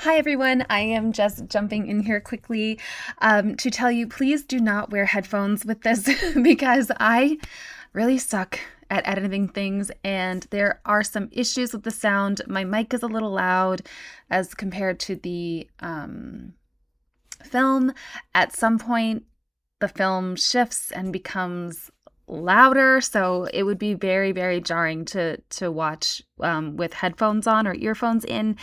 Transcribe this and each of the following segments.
Hi, everyone. I am just jumping in here quickly to tell you please do not wear headphones with this because I really suck at editing things and there are some issues with the sound. My mic is a little loud as compared to the film. At some point, the film shifts and becomes louder, so it would be very, very jarring to watch with headphones on or earphones in.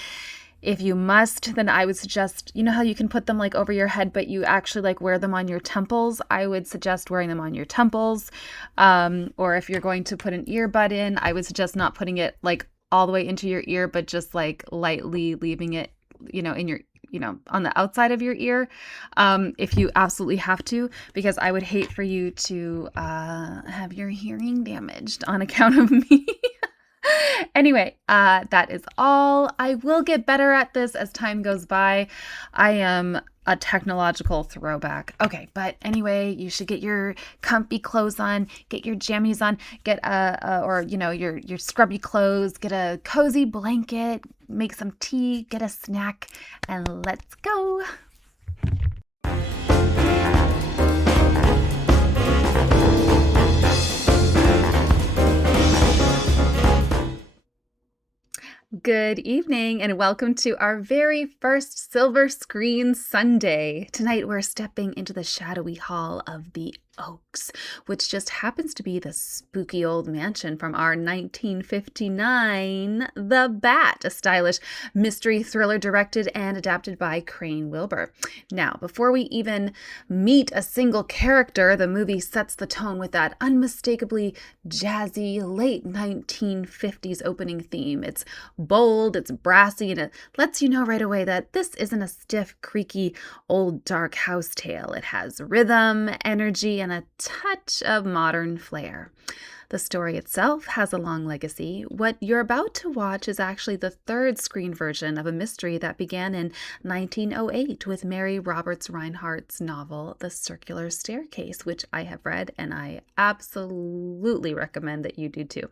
If you must, then I would suggest, you know how you can put them like over your head, but you actually like wear them on your temples? I would suggest wearing them on your temples. Or if you're going to put an earbud in, I would suggest not putting it like all the way into your ear, but just like lightly leaving it, in your, on the outside of your ear, if you absolutely have to, because I would hate for you to have your hearing damaged on account of me. Anyway, that is all. I will get better at this as time goes by. I am a technological throwback. Okay, but anyway, you should get your comfy clothes on, get your jammies on, get your scrubby clothes, get a cozy blanket, make some tea, get a snack, and let's go. Good evening and welcome to our very first Silver Screen Sunday. Tonight we're stepping into the shadowy hall of the Oaks, which just happens to be the spooky old mansion from our 1959 The Bat, a stylish mystery thriller directed and adapted by Crane Wilbur. Now, before we even meet a single character, the movie sets the tone with that unmistakably jazzy late 1950s opening theme. It's bold, it's brassy, and it lets you know right away that this isn't a stiff, creaky, old dark house tale. It has rhythm, energy, and a touch of modern flair. The story itself has a long legacy. What you're about to watch is actually the third screen version of a mystery that began in 1908 with Mary Roberts Rhinehart's novel, The Circular Staircase, which I have read and I absolutely recommend that you do too.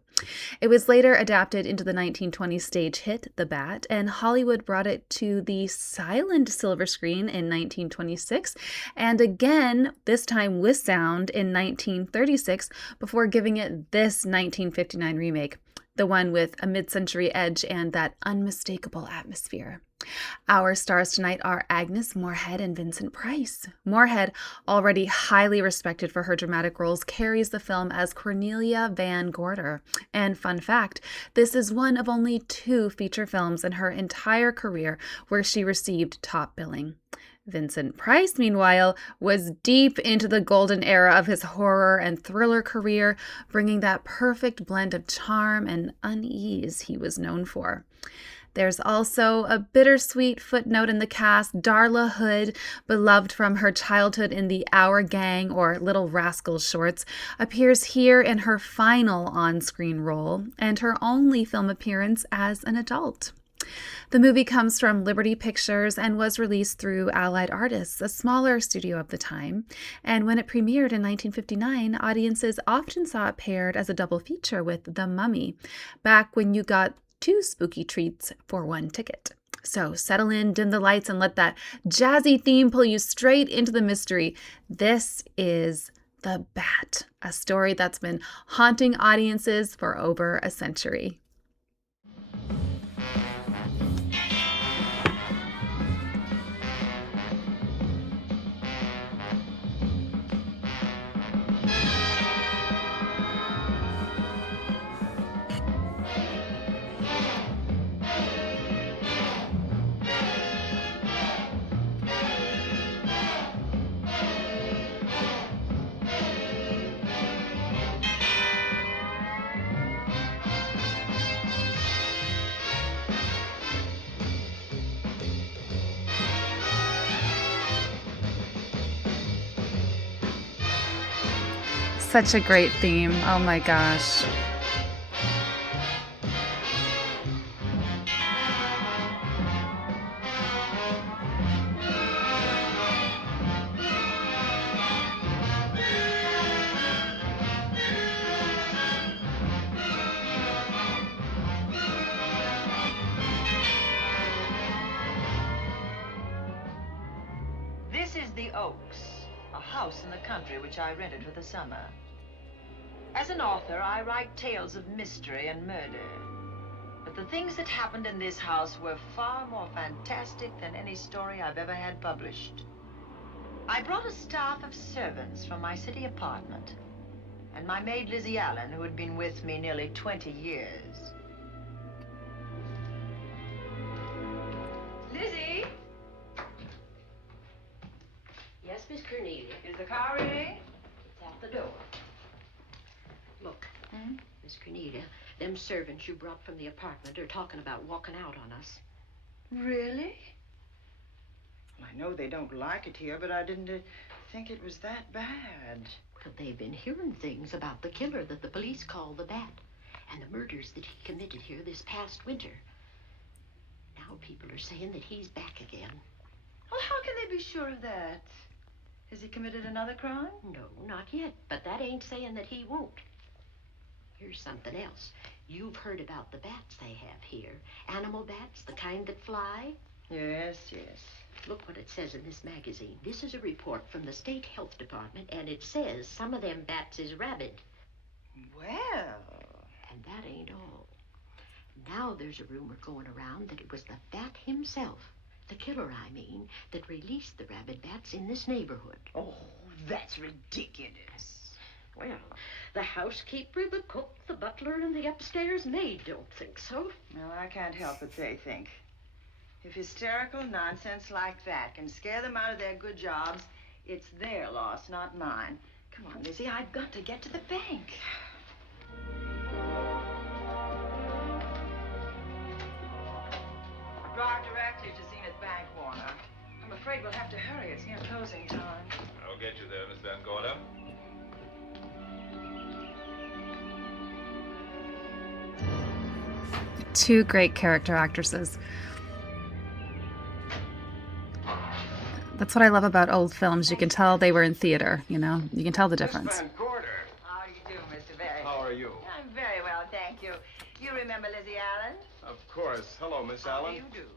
It was later adapted into the 1920 stage hit, The Bat, and Hollywood brought it to the silent silver screen in 1926, and again, this time with sound in 1936, before giving it this 1959 remake, the one with a mid-century edge and that unmistakable atmosphere. Our stars tonight are Agnes Moorehead and Vincent Price. Moorehead, already highly respected for her dramatic roles, carries the film as Cornelia Van Gorder. And fun fact, this is one of only 2 feature films in her entire career where she received top billing. Vincent Price, meanwhile, was deep into the golden era of his horror and thriller career, bringing that perfect blend of charm and unease he was known for. There's also a bittersweet footnote in the cast. Darla Hood, beloved from her childhood in the Our Gang or Little Rascals shorts, appears here in her final on-screen role and her only film appearance as an adult. The movie comes from Liberty Pictures and was released through Allied Artists, a smaller studio of the time. And when it premiered in 1959, audiences often saw it paired as a double feature with The Mummy, back when you got 2 spooky treats for 1 ticket. So settle in, dim the lights, and let that jazzy theme pull you straight into the mystery. This is The Bat, a story that's been haunting audiences for over a century. Such a great theme. Oh my gosh. This is the Oaks, a house in the country which I rented for the summer. As an author, I write tales of mystery and murder. But the things that happened in this house were far more fantastic than any story I've ever had published. I brought a staff of servants from my city apartment, and my maid Lizzie Allen, who had been with me nearly 20 years. Lizzie? Yes, Miss Cornelia. Is the car ready? It's at the door. Look, Miss Cornelia, them servants you brought from the apartment are talking about walking out on us. Really? I know they don't like it here, but I didn't think it was that bad. Well, they've been hearing things about the killer that the police call the Bat and the murders that he committed here this past winter. Now people are saying that he's back again. Well, how can they be sure of that? Has he committed another crime? No, not yet, but that ain't saying that he won't. Here's something else. You've heard about the bats they have here. Animal bats, the kind that fly. Yes, yes. Look what it says in this magazine. This is a report from the State Health Department, and it says some of them bats is rabid. Well. And that ain't all. Now there's a rumor going around that it was the bat himself, the killer, I mean, that released the rabid bats in this neighborhood. Oh, that's ridiculous. Well, the housekeeper, the cook, the butler, and the upstairs maid don't think so. No, I can't help what they think. If hysterical nonsense like that can scare them out of their good jobs, it's their loss, not mine. Come on, Lizzie, I've got to get to the bank. Drive directly to Zenith Bank, Warner. I'm afraid we'll have to hurry. It's near closing time. I'll get you there, Miss Van Gorder. Two great character actresses. That's what I love about old films. You can tell they were in theater, you know? You can tell the difference. Miss Van Gorder. How do you do, Mr. Berry? How are you? I'm very well, thank you. You remember Lizzie Allen? Of course. Hello, Miss How Allen. do you do?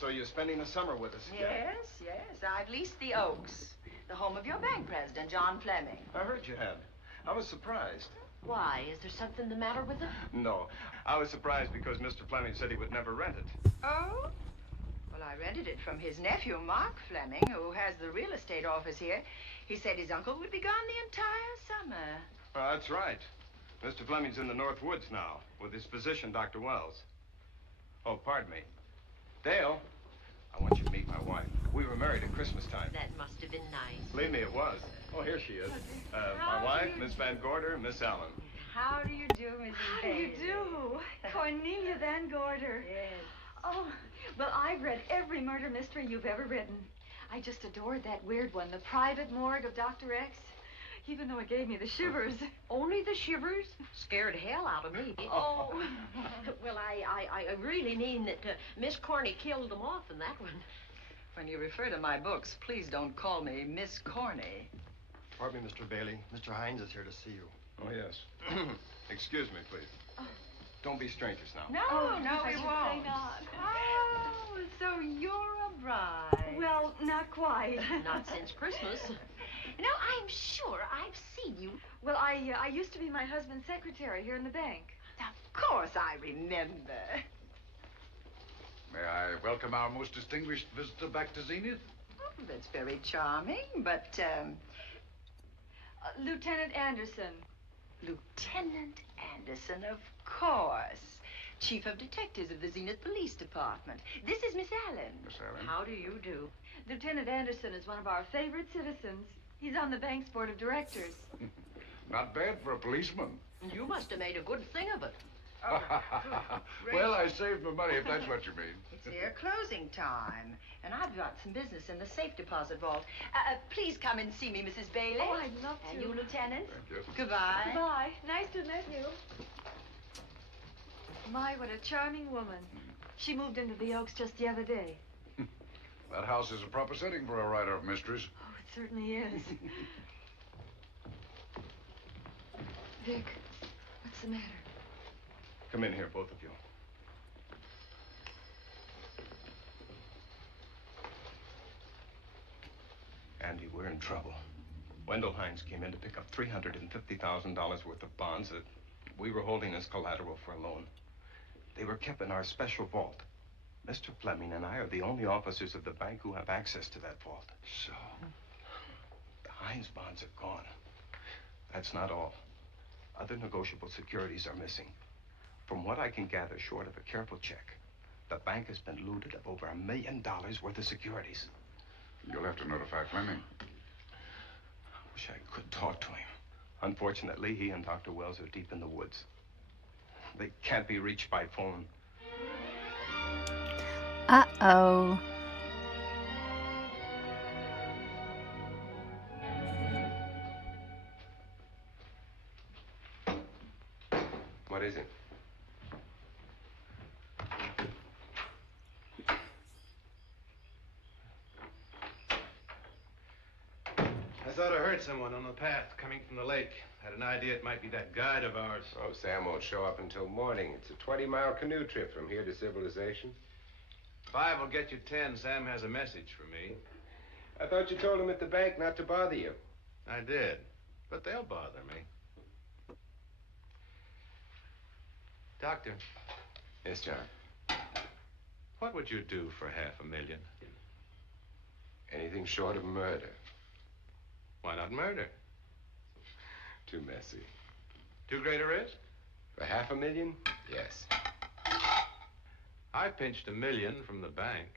So you're spending the summer with us again? Yes, yes. I've leased the Oaks, the home of your bank president, John Fleming. I heard you had. I was surprised. Why? Is there something the matter with it? No. I was surprised because Mr. Fleming said he would never rent it. Oh? Well, I rented it from his nephew, Mark Fleming, who has the real estate office here. He said his uncle would be gone the entire summer. That's right. Mr. Fleming's in the North Woods now with his physician, Dr. Wells. Oh, pardon me. Dale, I want you to meet my wife. We were married at Christmas time. That must have been nice. Believe me, it was. Oh, here she is. My wife, Miss Van Gorder, Miss Allen. How do you do, Mrs. How do you do? Cornelia Van Gorder. Yes. Oh, well, I've read every murder mystery you've ever written. I just adored that weird one, The Private Morgue of Dr. X, even though it gave me the shivers. Only the shivers? Scared hell out of me. Oh. Well, I really mean that Miss Corney killed them off in that one. When you refer to my books, please don't call me Miss Corney. Pardon me, Mr. Bailey. Mr. Hines is here to see you. Oh, yes. Excuse me, please. Don't be strangers now. No, no, I we should won't. say not. Oh, so you're a bride. Well, not quite. Not since Christmas. No, I'm sure I've seen you. Well, I used to be my husband's secretary here in the bank. Of course I remember. May I welcome our most distinguished visitor back to Zenith? Oh, that's very charming, but, Lieutenant Anderson. Lieutenant Anderson, of course. Chief of Detectives of the Zenith Police Department. This is Miss Allen. Miss Allen. How do you do? Lieutenant Anderson is one of our favorite citizens. He's on the bank's board of directors. Not bad for a policeman. You must have made a good thing of it. Well, I saved my money, if that's what you mean. It's near closing time, and I've got some business in the safe deposit vault. Please come and see me, Mrs. Bailey. Oh, I'd love to. And you, Lieutenant. Thank you. Goodbye. Goodbye. Nice to have met you. My, what a charming woman. She moved into the Oaks just the other day. That house is a proper setting for a writer of mysteries. Oh, it certainly is. Vic, what's the matter? Come in here, both of you. Andy, we're in trouble. Wendell Hines came in to pick up $350,000 worth of bonds that we were holding as collateral for a loan. They were kept in our special vault. Mr. Fleming and I are the only officers of the bank who have access to that vault. So? The Hines bonds are gone. That's not all. Other negotiable securities are missing. From what I can gather, short of a careful check, the bank has been looted of over $1 million worth of securities. You'll have to notify Fleming. I wish I could talk to him. Unfortunately, he and Dr. Wells are deep in the woods. They can't be reached by phone. Uh-oh. What is it? I thought I heard someone on the path coming from the lake. Had an idea it might be that guide of ours. Oh, Sam won't show up until morning. It's a 20-mile canoe trip from here to civilization. 5 will get you 10. Sam has a message for me. I thought you told him at the bank not to bother you. I did, but they'll bother me. Doctor. Yes, John. What would you do for $500,000? Anything short of murder. Why not murder? Too messy. Too great a risk? For $500,000? Yes. I pinched $1 million from the bank.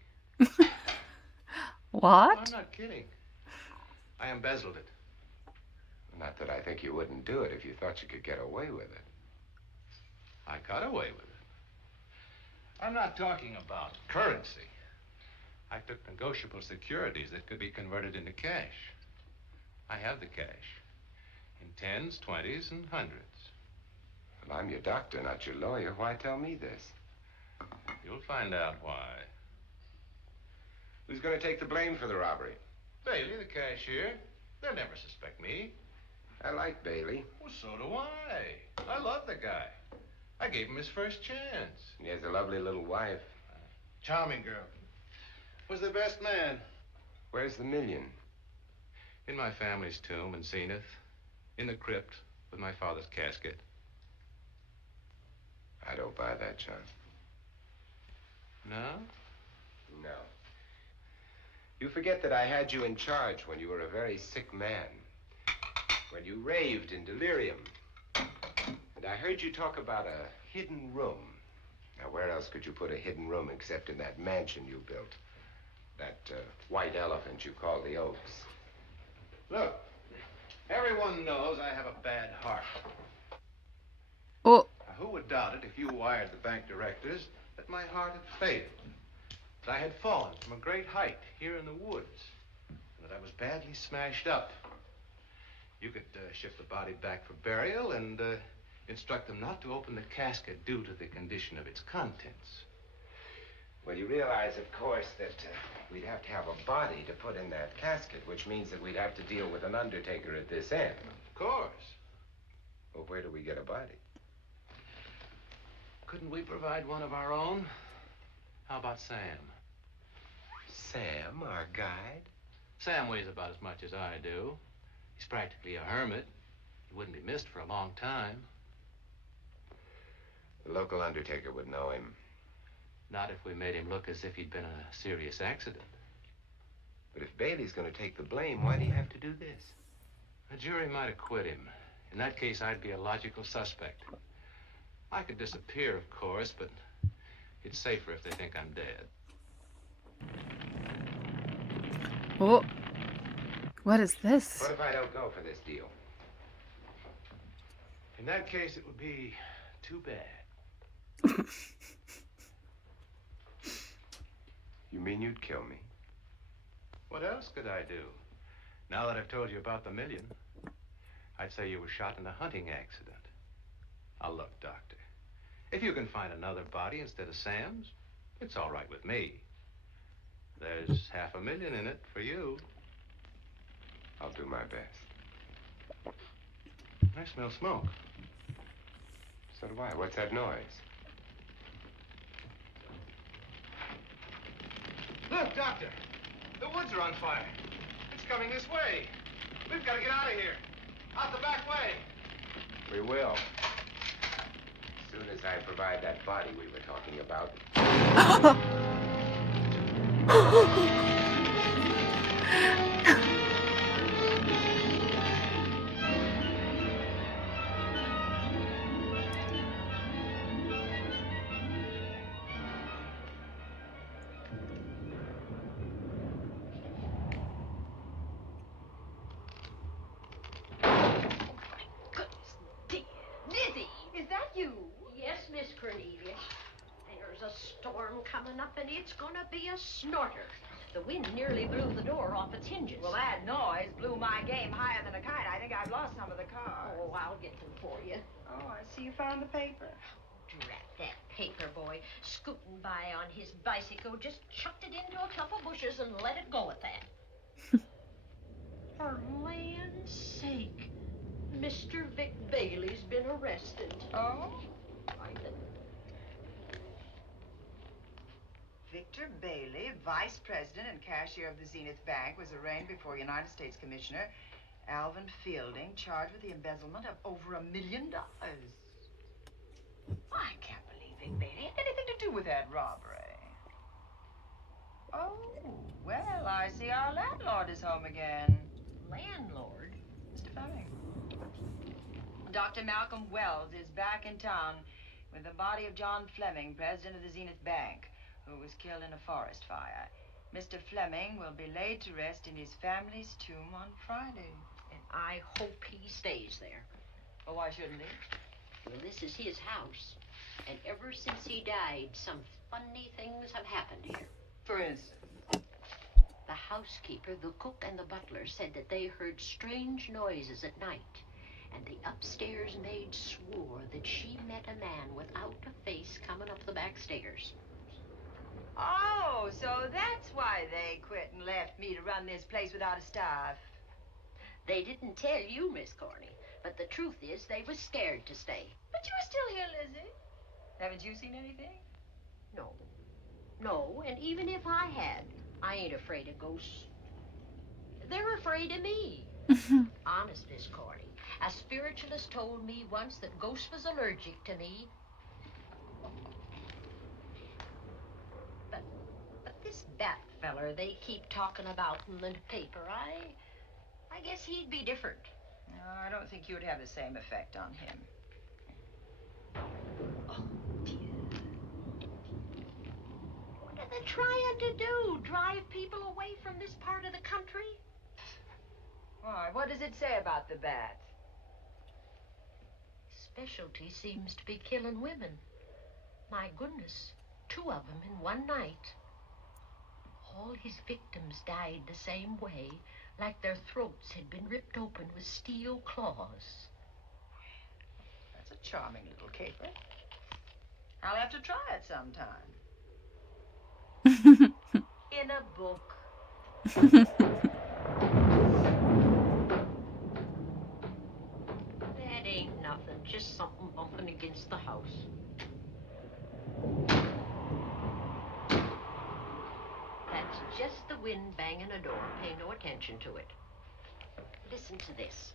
What? I'm not kidding. I embezzled it. Not that I think you wouldn't do it if you thought you could get away with it. I got away with it. I'm not talking about currency. I took negotiable securities that could be converted into cash. I have the cash. In 10s, 20s, and 100s. Well, I'm your doctor, not your lawyer. Why tell me this? You'll find out why. Who's going to take the blame for the robbery? Bailey, the cashier. They'll never suspect me. I like Bailey. Well, so do I. I love the guy. I gave him his first chance. He has a lovely little wife. Charming girl. Was the best man. Where's the $1 million? In my family's tomb in Zenith. In the crypt with my father's casket. I don't buy that, John. No? No. You forget that I had you in charge when you were a very sick man. When you raved in delirium. And I heard you talk about a hidden room. Now, where else could you put a hidden room except in that mansion you built? That white elephant you call the Oaks. Look, everyone knows I have a bad heart. Oh. Now, who would doubt it if you wired the bank directors that my heart had failed? That I had fallen from a great height here in the woods. And that I was badly smashed up. You could ship the body back for burial and instruct them not to open the casket due to the condition of its contents. Well, you realize, of course, that we'd have to have a body to put in that casket, which means that we'd have to deal with an undertaker at this end. Of course. Well, where do we get a body? Couldn't we provide one of our own? How about Sam? Sam, our guide? Sam weighs about as much as I do. He's practically a hermit. He wouldn't be missed for a long time. The local undertaker would know him. Not if we made him look as if he'd been in a serious accident. But if Bailey's going to take the blame, why'd he have to do this? The jury might acquit him. In that case, I'd be a logical suspect. I could disappear, of course, but it's safer if they think I'm dead. Oh. What is this? What if I don't go for this deal? In that case, it would be too bad. You mean you'd kill me? What else could I do? Now that I've told you about the $1 million, I'd say you were shot in a hunting accident. Now, look, Doctor. If you can find another body instead of Sam's, it's all right with me. There's $500,000 in it for you. I'll do my best. I smell smoke. So do I. What's that noise? Look, Doctor. The woods are on fire. It's coming this way. We've got to get out of here. Out the back way. We will. As soon as I provide that body we were talking about. Lizzie, is that you? Yes, Miss Cornelia. There's a storm coming up, and it's gonna be a snorter. The wind nearly blew the door off its hinges. Well, that noise blew my game higher than a kite. I think I've lost some of the cars. Oh, I'll get them for you. Oh, I see you found the paper. Drat that paper boy, scooting by on his bicycle, just chucked it into a clump of bushes and let it go at that. For land's sake, Mr. Vic Bailey's been arrested. Oh? I think. Victor Bailey, vice president and cashier of the Zenith Bank, was arraigned before United States Commissioner Alvin Fielding, charged with the embezzlement of over $1 million. I can't believe Vic Bailey had anything to do with that robbery. Oh, well, I see our landlord is home again. Landlord? Mr. Fleming. Dr. Malcolm Wells is back in town with the body of John Fleming, president of the Zenith Bank, who was killed in a forest fire. Mr. Fleming will be laid to rest in his family's tomb on Friday. And I hope he stays there. Well, why shouldn't he? Well, this is his house. And ever since he died, some funny things have happened here. For instance? The housekeeper, the cook, and the butler said that they heard strange noises at night. And the upstairs maid swore that she met a man without a face coming up the back stairs. Oh, so that's why they quit and left me to run this place without a staff. They didn't tell you, Miss Corney, but the truth is they was scared to stay. But you're still here, Lizzie. Haven't you seen anything? No. No, and even if I had, I ain't afraid of ghosts. They're afraid of me. Honest, Miss Corney. A spiritualist told me once that ghosts was allergic to me. But this bat feller they keep talking about in the paper, I guess he'd be different. No, I don't think you would have the same effect on him. Oh, dear. What are they trying to do? Drive people away from this part of the country? Why, what does it say about the bat? Specialty seems to be killing women. My goodness, 2 of them in one night. All his victims died the same way, like their throats had been ripped open with steel claws. That's a charming little caper. I'll have to try it sometime. In a book. That ain't nothing, just something bumping against the house. That's just the wind banging a door. Pay no attention to it. Listen to this.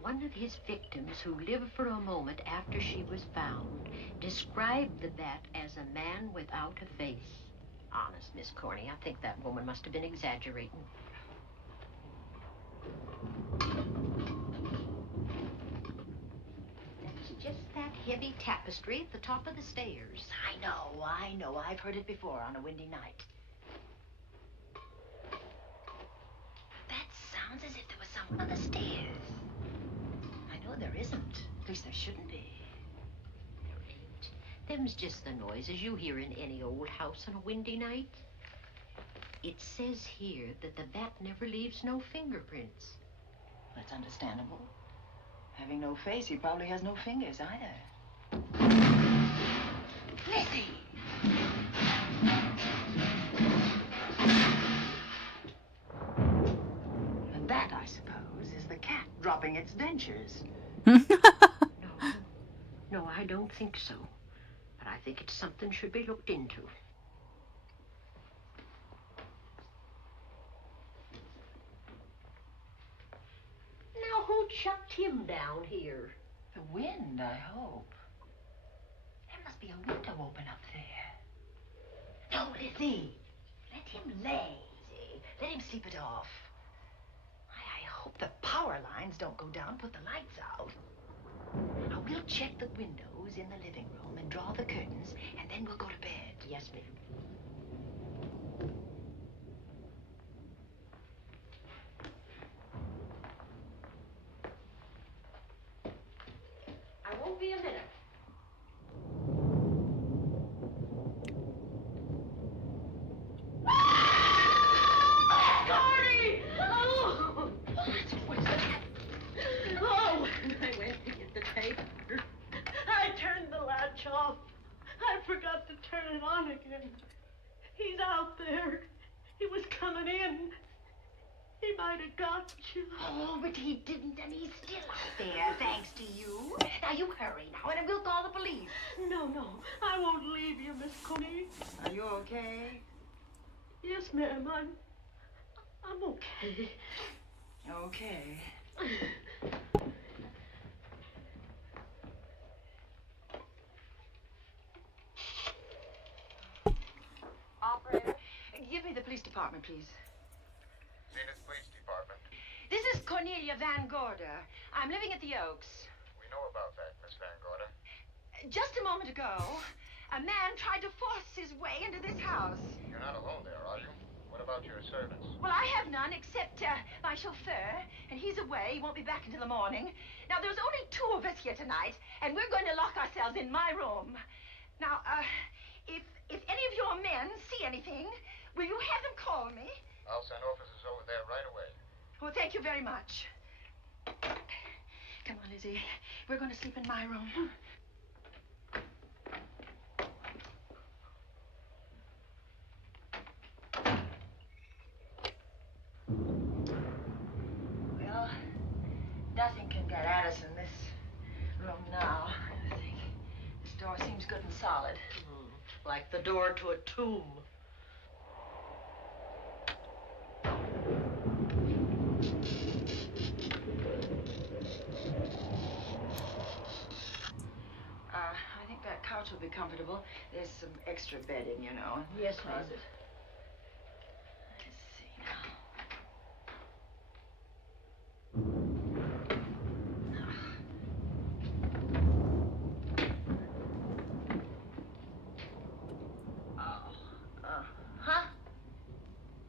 One of his victims, who lived for a moment after she was found, described the bat as a man without a face. Honest, Miss Corney, I think that woman must have been exaggerating. That's just that heavy tapestry at the top of the stairs. I know. I've heard it before on a windy night. That sounds as if there was someone on the stairs. I know there isn't. At least there shouldn't be. There ain't. Them's just the noises you hear in any old house on a windy night. It says here that the bat never leaves no fingerprints. That's understandable. Having no face, he probably has no fingers either. Lizzie! And that, I suppose, is the cat dropping its dentures. No, I don't think so. But I think it's something should be looked into. Who chucked him down here? The wind, I hope. There must be a window open up there. No, Lizzie. Let him lay. Let him sleep it off. I hope the power lines don't go down, put the lights out. Now, we'll check the windows in the living room and draw the curtains, and then we'll go to bed. Yes, ma'am. I won't be a minute. Gordy! Oh! What's that? Oh, when I went to get the tape, I turned the latch off. I forgot to turn it on again. He's out there. He was coming in. He might have got you. Oh, but he didn't, and he's still out there, thanks to you. Now, you hurry now, and we'll call the police. No, I won't leave you, Miss Coney. Are you okay? Yes, ma'am, I'm okay. Okay. Operator, give me the police department, please. Zenith Police Department. This is Cornelia Van Gorder. I'm living at the Oaks. We know about that, Miss Van Gorder. Just a moment ago, a man tried to force his way into this house. You're not alone there, are you? What about your servants? Well, I have none except my chauffeur, and he's away. He won't be back until the morning. Now, there's only 2 of us here tonight, and we're going to lock ourselves in my room. Now, if any of your men see anything, will you have them call me? I'll send officers over there right away. Well, thank you very much. Come on, Lizzie. We're going to sleep in my room. Well, nothing can get at us in this room now, I think. This door seems good and solid. Like the door to a tomb. I think that couch will be comfortable. There's some extra bedding, you know. Yes, ma'am. Closet. Let's see now. Huh?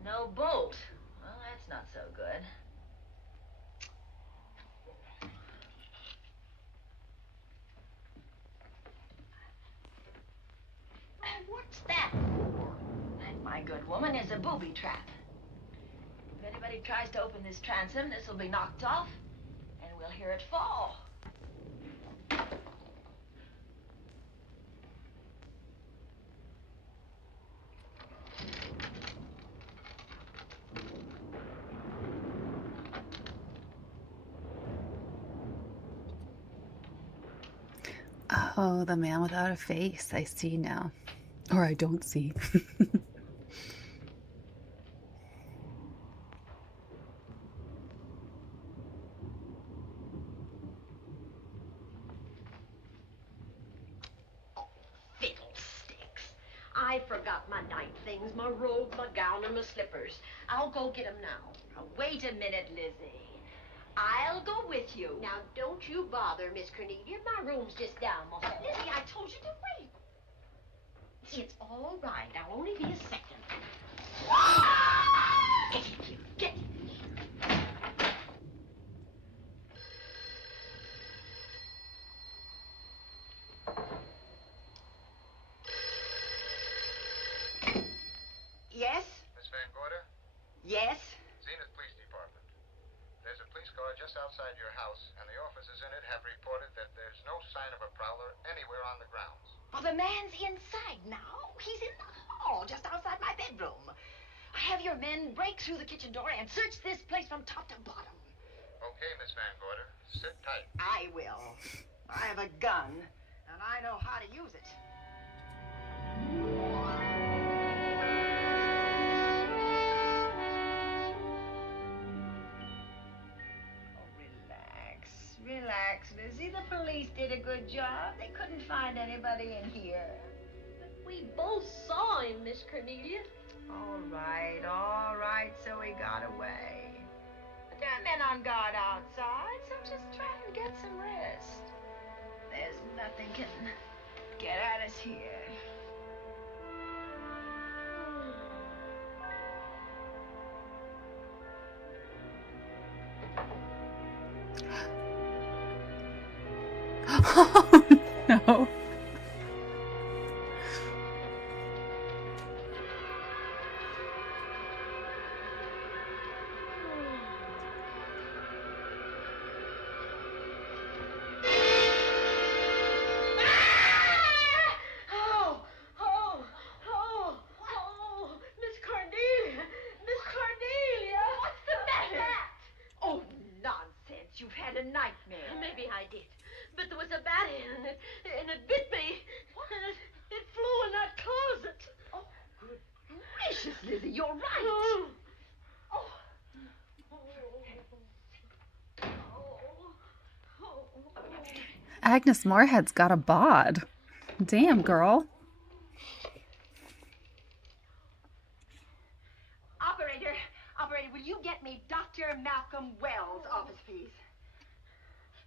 No bolt. Well, that's not so good. Oh, what's that for? That, my good woman, is a booby trap. If anybody tries to open this transom, this will be knocked off, and we'll hear it fall. Oh, the man without a face. I see now. Or I don't see. Fiddlesticks. I forgot my night things, my robe, my gown, and my slippers. I'll go get 'em now. Now, wait a minute, Lizzie. I'll go with you. Now, don't you bother, Miss Cornelia. My room's just down the hall. Lizzie, I told you to wait. It's all right. I'll only be a second. Get in here. Get in here. Yes? Miss Van Gorder? Yes? Zenith Police Department. There's a police car just outside your house, and the officers in it have reported that there's no sign of a prowler anywhere on the grounds. Well, the man's inside now. He's in the hall, just outside my bedroom. Have your men break through the kitchen door and search this place from top to bottom. Okay, Miss Van Gorder. Sit tight. I will. I have a gun, and I know how to use it. Oh, relax. the police did a good job. They couldn't find anybody in here. We both saw him, Miss Cornelia. All right, so he got away. But there are men on guard outside, so I'm just trying to get some rest. There's nothing can get at us here. Oh, no. Miss Cornelia! Miss Cornelia! What's the matter? Oh, nonsense. You've had a nightmare. Maybe I did. But there was a bat in it, and it bit me. And it flew in that closet. Oh, good gracious, Lizzie, you're right. Agnes Moorehead's got a bod. Damn, girl. Operator, will you get me Dr. Malcolm Wells' office, please?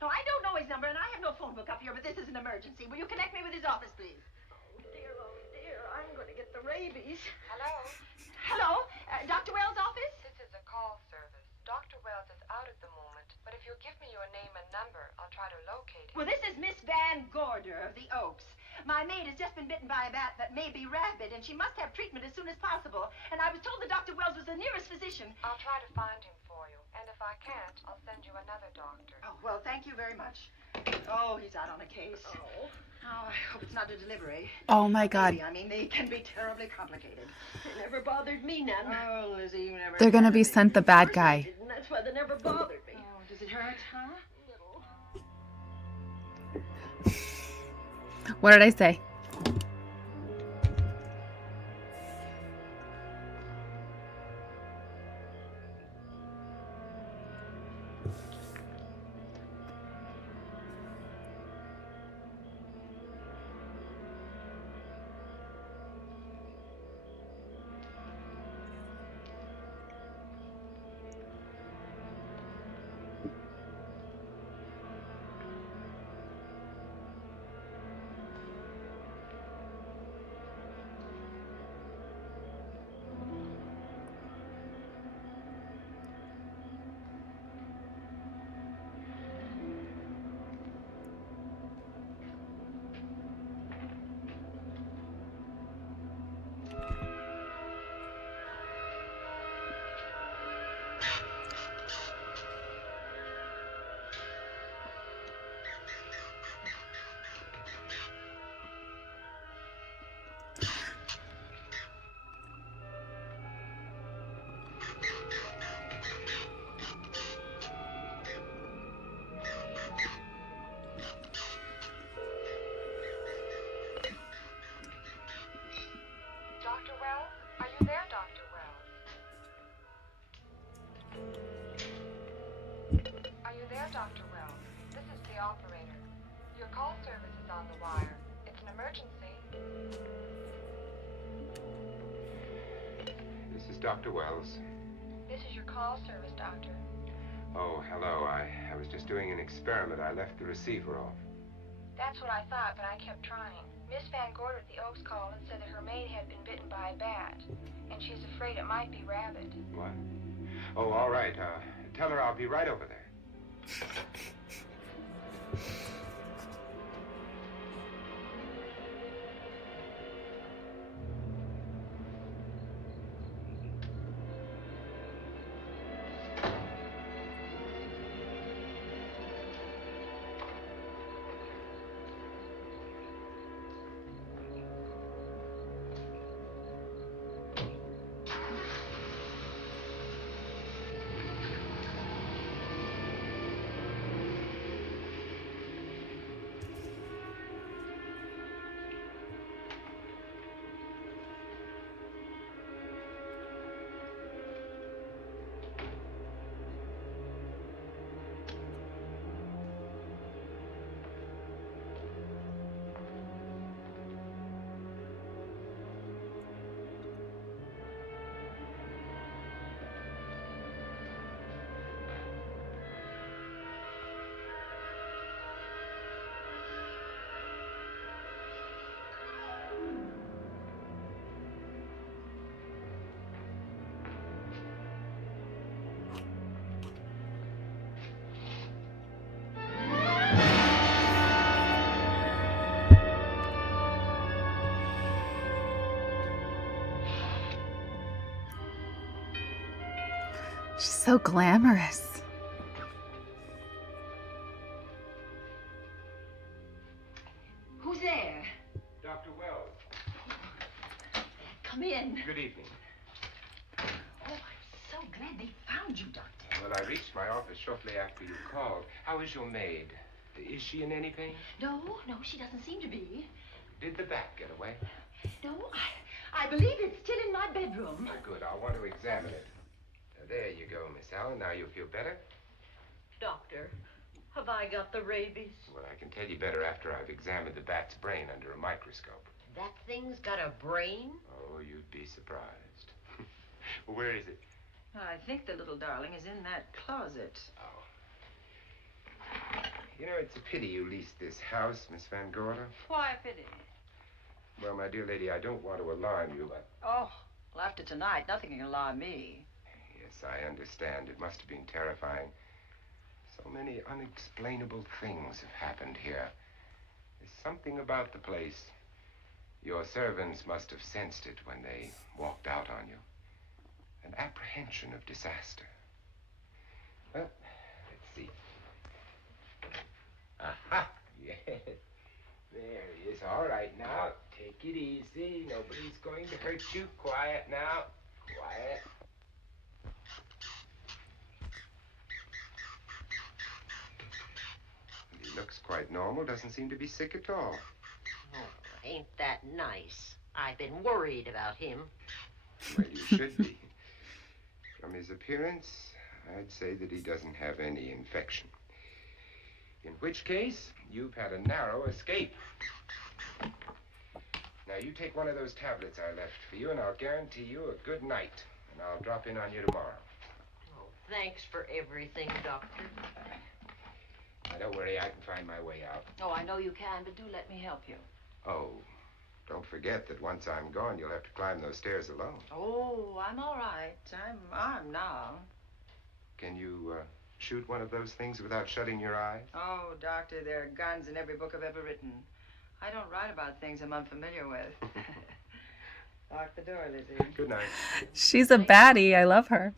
No, I don't know his number, and I have no phone book up here, but this is an emergency. Will you connect me with his office, please? Oh, dear, I'm going to get the rabies. Hello? Dr. Wells' office? This is a call service. Dr. Wells is out at the moment, but if you'll give me your name and number, I'll try to locate him. Well, this is Miss Van Gorder of the Oaks. My maid has just been bitten by a bat that may be rabid, and she must have treatment as soon as possible. And I was told that Dr. Wells was the nearest physician. I'll try to find him for you, and if I can't, I'll send you another doctor. Oh, well, thank you very much. Oh, he's out on a case. Oh, I hope it's not a delivery. Oh, my God. I mean, they can be terribly complicated. It never bothered me none. Oh, Lizzie, you never... They're going to be bothered me. sent the bad guy. And that's why they never bothered me. Oh, does it hurt, huh? What did I say? Dr. Wells? Are you there, Dr. Wells? Are you there, Dr. Wells? This is the operator. Your call service is on the wire. It's an emergency. This is Dr. Wells. This is your call service, Doctor. Oh, hello. I was just doing an experiment. I left the receiver off. That's what I thought, but I kept trying. Miss Van Gorder at the Oaks called and said that her maid had been bitten by a bat, and she's afraid it might be rabid. What? Oh, all right. Tell her I'll be right over there. She's so glamorous. Who's there? Dr. Wells. Come in. Good evening. Oh, I'm so glad they found you, Doctor. Well, I reached my office shortly after you called. How is your maid? Is she in any pain? No, she doesn't seem to be. Did the bat get away? No, I believe it's still in my bedroom. Oh, good. I'll want to examine it. There you go, Miss Allen. Now you feel better? Doctor, have I got the rabies? Well, I can tell you better after I've examined the bat's brain under a microscope. That thing's got a brain? Oh, you'd be surprised. Where is it? I think the little darling is in that closet. Oh. You know, it's a pity you leased this house, Miss Van Gorder. Why a pity? Well, my dear lady, I don't want to alarm you, but... Oh, well, after tonight, nothing can alarm me. Yes, I understand. It must have been terrifying. So many unexplainable things have happened here. There's something about the place. Your servants must have sensed it when they walked out on you. An apprehension of disaster. Well, let's see. Aha! Yes. There he is. All right, now, take it easy. Nobody's going to hurt you. Quiet now. Quiet. He looks quite normal. Doesn't seem to be sick at all. Oh, ain't that nice? I've been worried about him. Well, you should be. From his appearance, I'd say that he doesn't have any infection. In which case, you've had a narrow escape. Now, you take one of those tablets I left for you, and I'll guarantee you a good night. And I'll drop in on you tomorrow. Oh, thanks for everything, Doctor. Now, don't worry, I can find my way out. Oh, I know you can, but do let me help you. Oh, don't forget that once I'm gone, you'll have to climb those stairs alone. Oh, I'm all right. I'm armed now. Can you, shoot one of those things without shutting your eyes? Oh, Doctor, there are guns in every book I've ever written. I don't write about things I'm unfamiliar with. Lock the door, Lizzie. Good night. She's a baddie. I love her.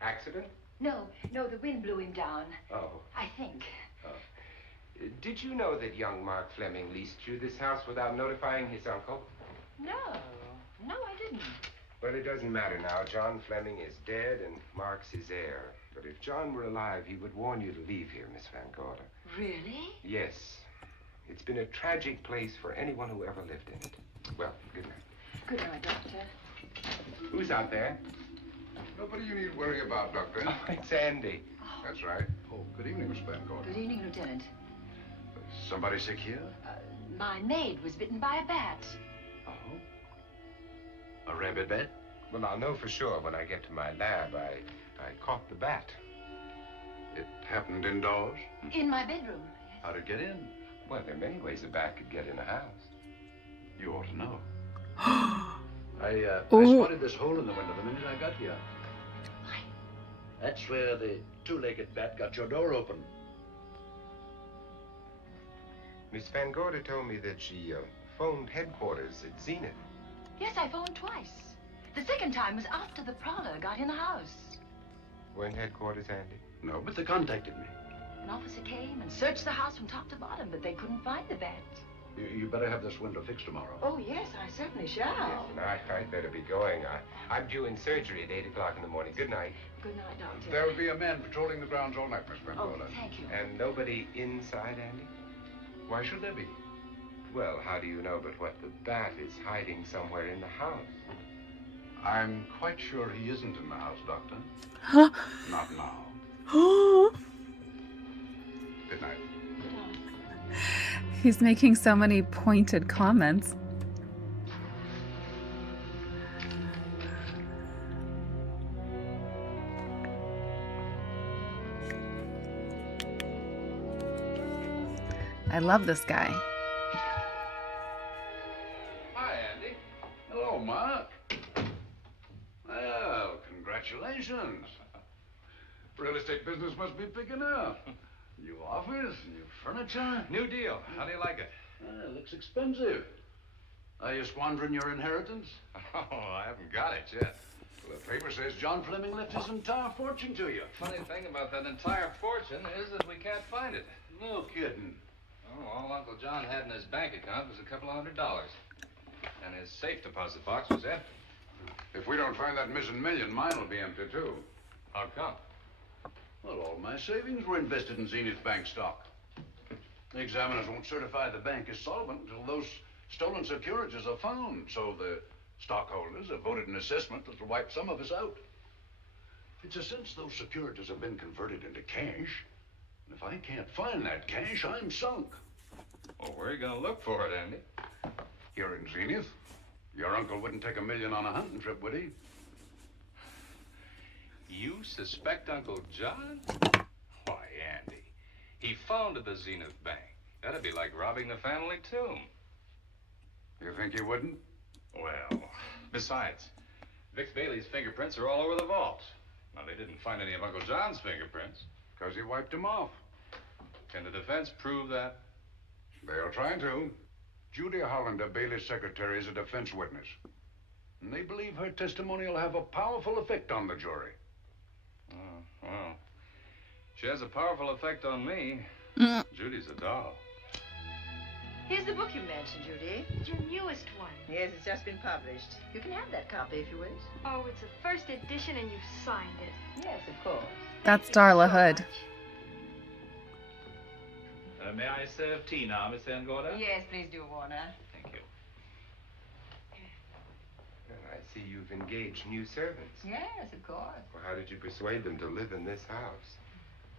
Accident? No, the wind blew him down. Oh. I think. Did you know that young Mark Fleming leased you this house without notifying his uncle? No, I didn't. Well, it doesn't matter now. John Fleming is dead and Mark's his heir. But if John were alive, he would warn you to leave here, Miss Van Gorder. Really? Yes. It's been a tragic place for anyone who ever lived in it. Well, good night. Good night, Doctor. Who's out there? Nobody you need worry about, Doctor. Oh, it's Andy. That's right. Oh, good evening, Miss Van Gorder. Good evening, Lieutenant. Somebody sick here? My maid was bitten by a bat. Oh? A rabid bat? Well, I'll know for sure when I get to my lab. I caught the bat. It happened indoors? In my bedroom. How'd it get in? Well, there are many ways a bat could get in a house. You ought to know. I spotted this hole in the window the minute I got here. That's where the two-legged bat got your door open. Miss Van Gorder told me that she phoned headquarters at Zenith. Yes, I phoned twice. The second time was after the prowler got in the house. When headquarters, Andy? No, but they contacted me. An officer came and searched the house from top to bottom, but they couldn't find the bat. You better have this window fixed tomorrow. Oh, yes, I certainly shall. Yes, and I'd better be going. I'm due in surgery at 8 o'clock in the morning. Good night. Good night, Doctor. There will be a man patrolling the grounds all night, Miss Van Oh, Gorder. thank you. And nobody inside, Andy? Why should there be? Well, how do you know but what the bat is hiding somewhere in the house? I'm quite sure he isn't in the house, Doctor. Not now. Good night. He's making so many pointed comments. I love this guy. Hi, Andy. Hello, Mark. Well, congratulations. Real estate business must be picking up. New office, new furniture. New deal. How do you like it? It looks expensive. Are you squandering your inheritance? Oh, I haven't got it yet. The paper says John Fleming left his entire fortune to you. Funny thing about that entire fortune is that we can't find it. No kidding. Oh, all Uncle John had in his bank account was a couple of $100. And his safe deposit box was empty. If we don't find that missing million, mine will be empty, too. How come? Well, all my savings were invested in Zenith Bank stock. The examiners won't certify the bank is solvent until those stolen securities are found. So the stockholders have voted an assessment that will wipe some of us out. It's a since those securities have been converted into cash. And if I can't find that cash, I'm sunk. Well, where are you going to look for it, Andy? Here in Zenith. Your uncle wouldn't take $1 million on a hunting trip, would he? You suspect Uncle John? Why, Andy, he phoned to the Zenith Bank. That'd be like robbing the family tomb. You think he wouldn't? Well, besides, Vic Bailey's fingerprints are all over the vault. Now, they didn't find any of Uncle John's fingerprints. Because he wiped them off. Can the defense prove that? They'll try to. Judy Hollander, Bailey's secretary, is a defense witness. And they believe her testimony will have a powerful effect on the jury. Oh, well. She has a powerful effect on me. Judy's a doll. Here's the book you mentioned, Judy. Your newest one. Yes, it's just been published. You can have that copy if you wish. Oh, it's a first edition and you've signed it. Yes, of course. That's Darla Hood. May I serve tea now, Miss Van Gorder? Yes, please do, Warner. Thank you. Well, I see you've engaged new servants. Yes, of course. Well, how did you persuade them to live in this house?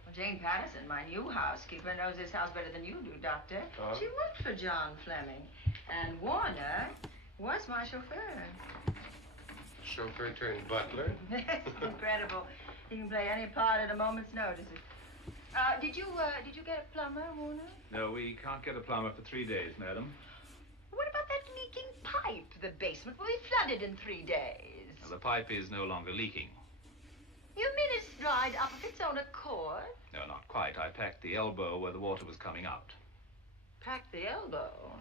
Well, Jane Patterson, my new housekeeper, knows this house better than you do, Doctor. Oh? She worked for John Fleming. And Warner was my chauffeur. Chauffeur turned butler? Incredible. He can play any part at a moment's notice. Did you get a plumber, Warner? No, we can't get a plumber for 3 days, madam. What about that leaking pipe? The basement will be flooded in 3 days. Now, the pipe is no longer leaking. You mean it's dried up of its own accord? No, not quite. I packed the elbow where the water was coming out. Packed the elbow?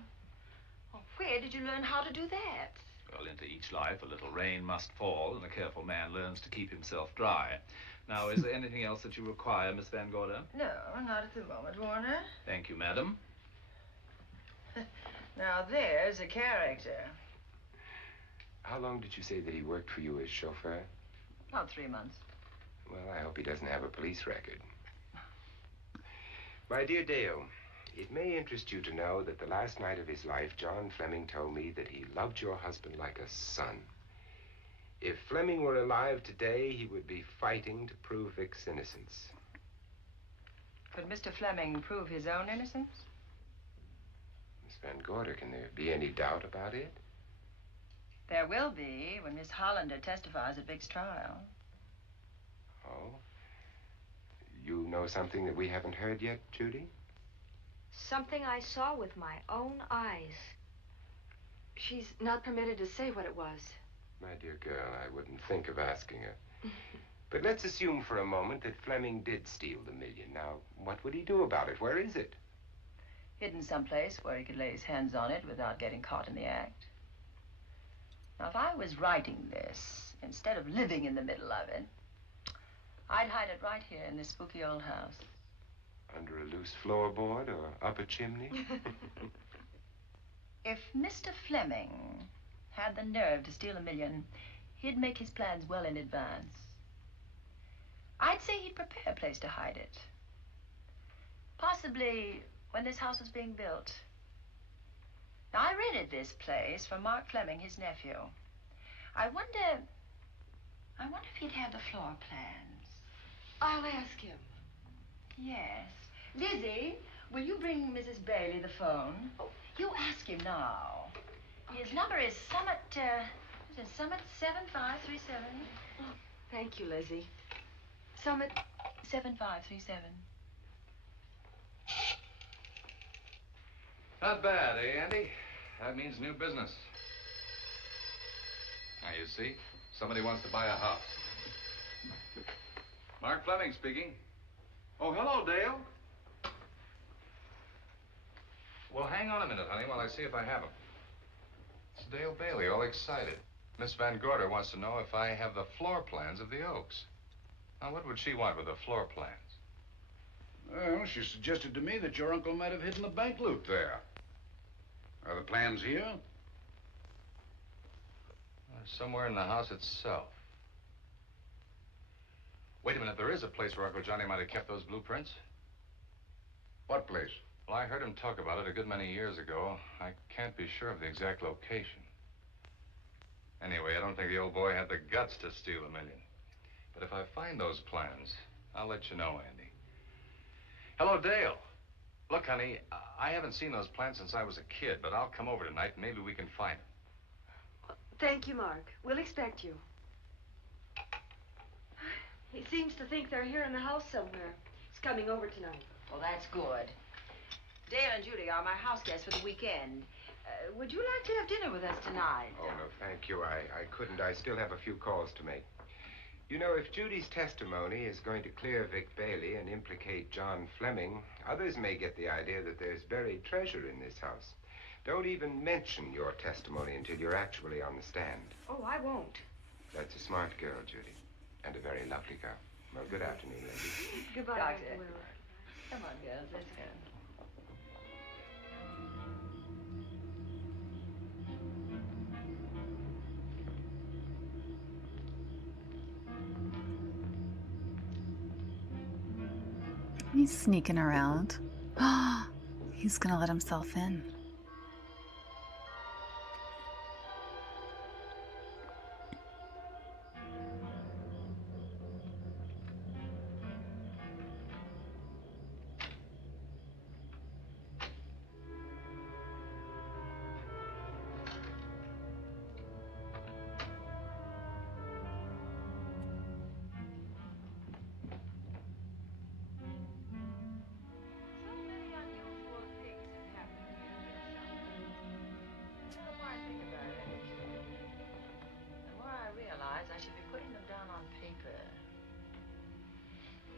Well, where did you learn how to do that? Well, into each life, a little rain must fall, and a careful man learns to keep himself dry. Now, is there anything else that you require, Miss Van Gorder? No, not at the moment, Warner. Thank you, madam. Now, there's a character. How long did you say that he worked for you as chauffeur? About 3 months. Well, I hope he doesn't have a police record. My dear Dale, it may interest you to know that the last night of his life, John Fleming told me that he loved your husband like a son. If Fleming were alive today, he would be fighting to prove Vic's innocence. Could Mr. Fleming prove his own innocence? Miss Van Gorder, can there be any doubt about it? There will be when Miss Hollander testifies at Vic's trial. Oh? You know something that we haven't heard yet, Judy? Something I saw with my own eyes. She's not permitted to say what it was. My dear girl, I wouldn't think of asking her. But let's assume for a moment that Fleming did steal the $1 million. Now, what would he do about it? Where is it? Hidden someplace where he could lay his hands on it without getting caught in the act. Now, if I was writing this, instead of living in the middle of it, I'd hide it right here in this spooky old house. Under a loose floorboard or up a chimney? If Mr. Fleming had the nerve to steal $1 million, he'd make his plans well in advance. I'd say he'd prepare a place to hide it. Possibly when this house was being built. Now, I rented this place from Mark Fleming, his nephew. I wonder if he'd have the floor plans. I'll ask him. Yes. Lizzie, will you bring Mrs. Bailey the phone? Oh, you ask him now. Okay. His number is Summit 7537. Oh, thank you, Lizzie. Summit 7537. Not bad, eh, Andy? That means new business. Now, you see, somebody wants to buy a house. Mark Fleming speaking. Oh, hello, Dale. Well, hang on a minute, honey, while I see if I have him. It's Dale Bailey, all excited. Miss Van Gorder wants to know if I have the floor plans of the Oaks. Now, what would she want with the floor plans? Well, she suggested to me that your uncle might have hidden the bank loot there. Are the plans here? Somewhere in the house itself. Wait a minute, there is a place where Uncle Johnny might have kept those blueprints. What place? Well, I heard him talk about it a good many years ago. I can't be sure of the exact location. Anyway, I don't think the old boy had the guts to steal $1 million. But if I find those plans, I'll let you know, Andy. Hello, Dale. Look, honey, I haven't seen those plans since I was a kid, but I'll come over tonight and maybe we can find them. Thank you, Mark. We'll expect you. He seems to think they're here in the house somewhere. He's coming over tonight. Well, that's good. Dale and Judy are my house guests for the weekend. Would you like to have dinner with us tonight? Oh, no, thank you. I couldn't. I still have a few calls to make. You know, if Judy's testimony is going to clear Vic Bailey and implicate John Fleming, others may get the idea that there's buried treasure in this house. Don't even mention your testimony until you're actually on the stand. Oh, I won't. That's a smart girl, Judy. And a very lovely girl. Well, good afternoon, ladies. Goodbye, Doctor. Dr. Willard. Come on, girls, let's go. He's sneaking around. He's gonna let himself in.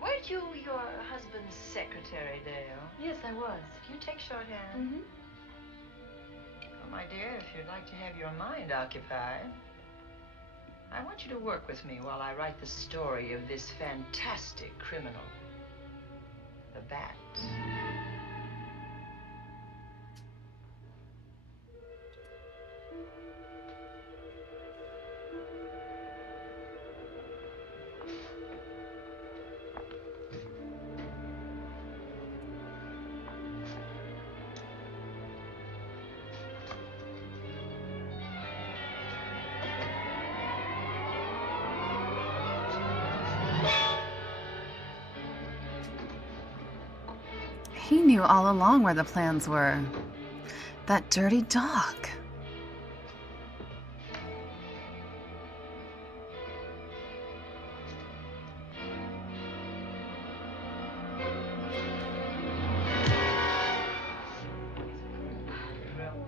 Weren't you your husband's secretary, Dale? Yes, I was. You take shorthand? Mm-hmm. Well, my dear, if you'd like to have your mind occupied, I want you to work with me while I write the story of this fantastic criminal, the Bat. He knew all along where the plans were. That dirty dog.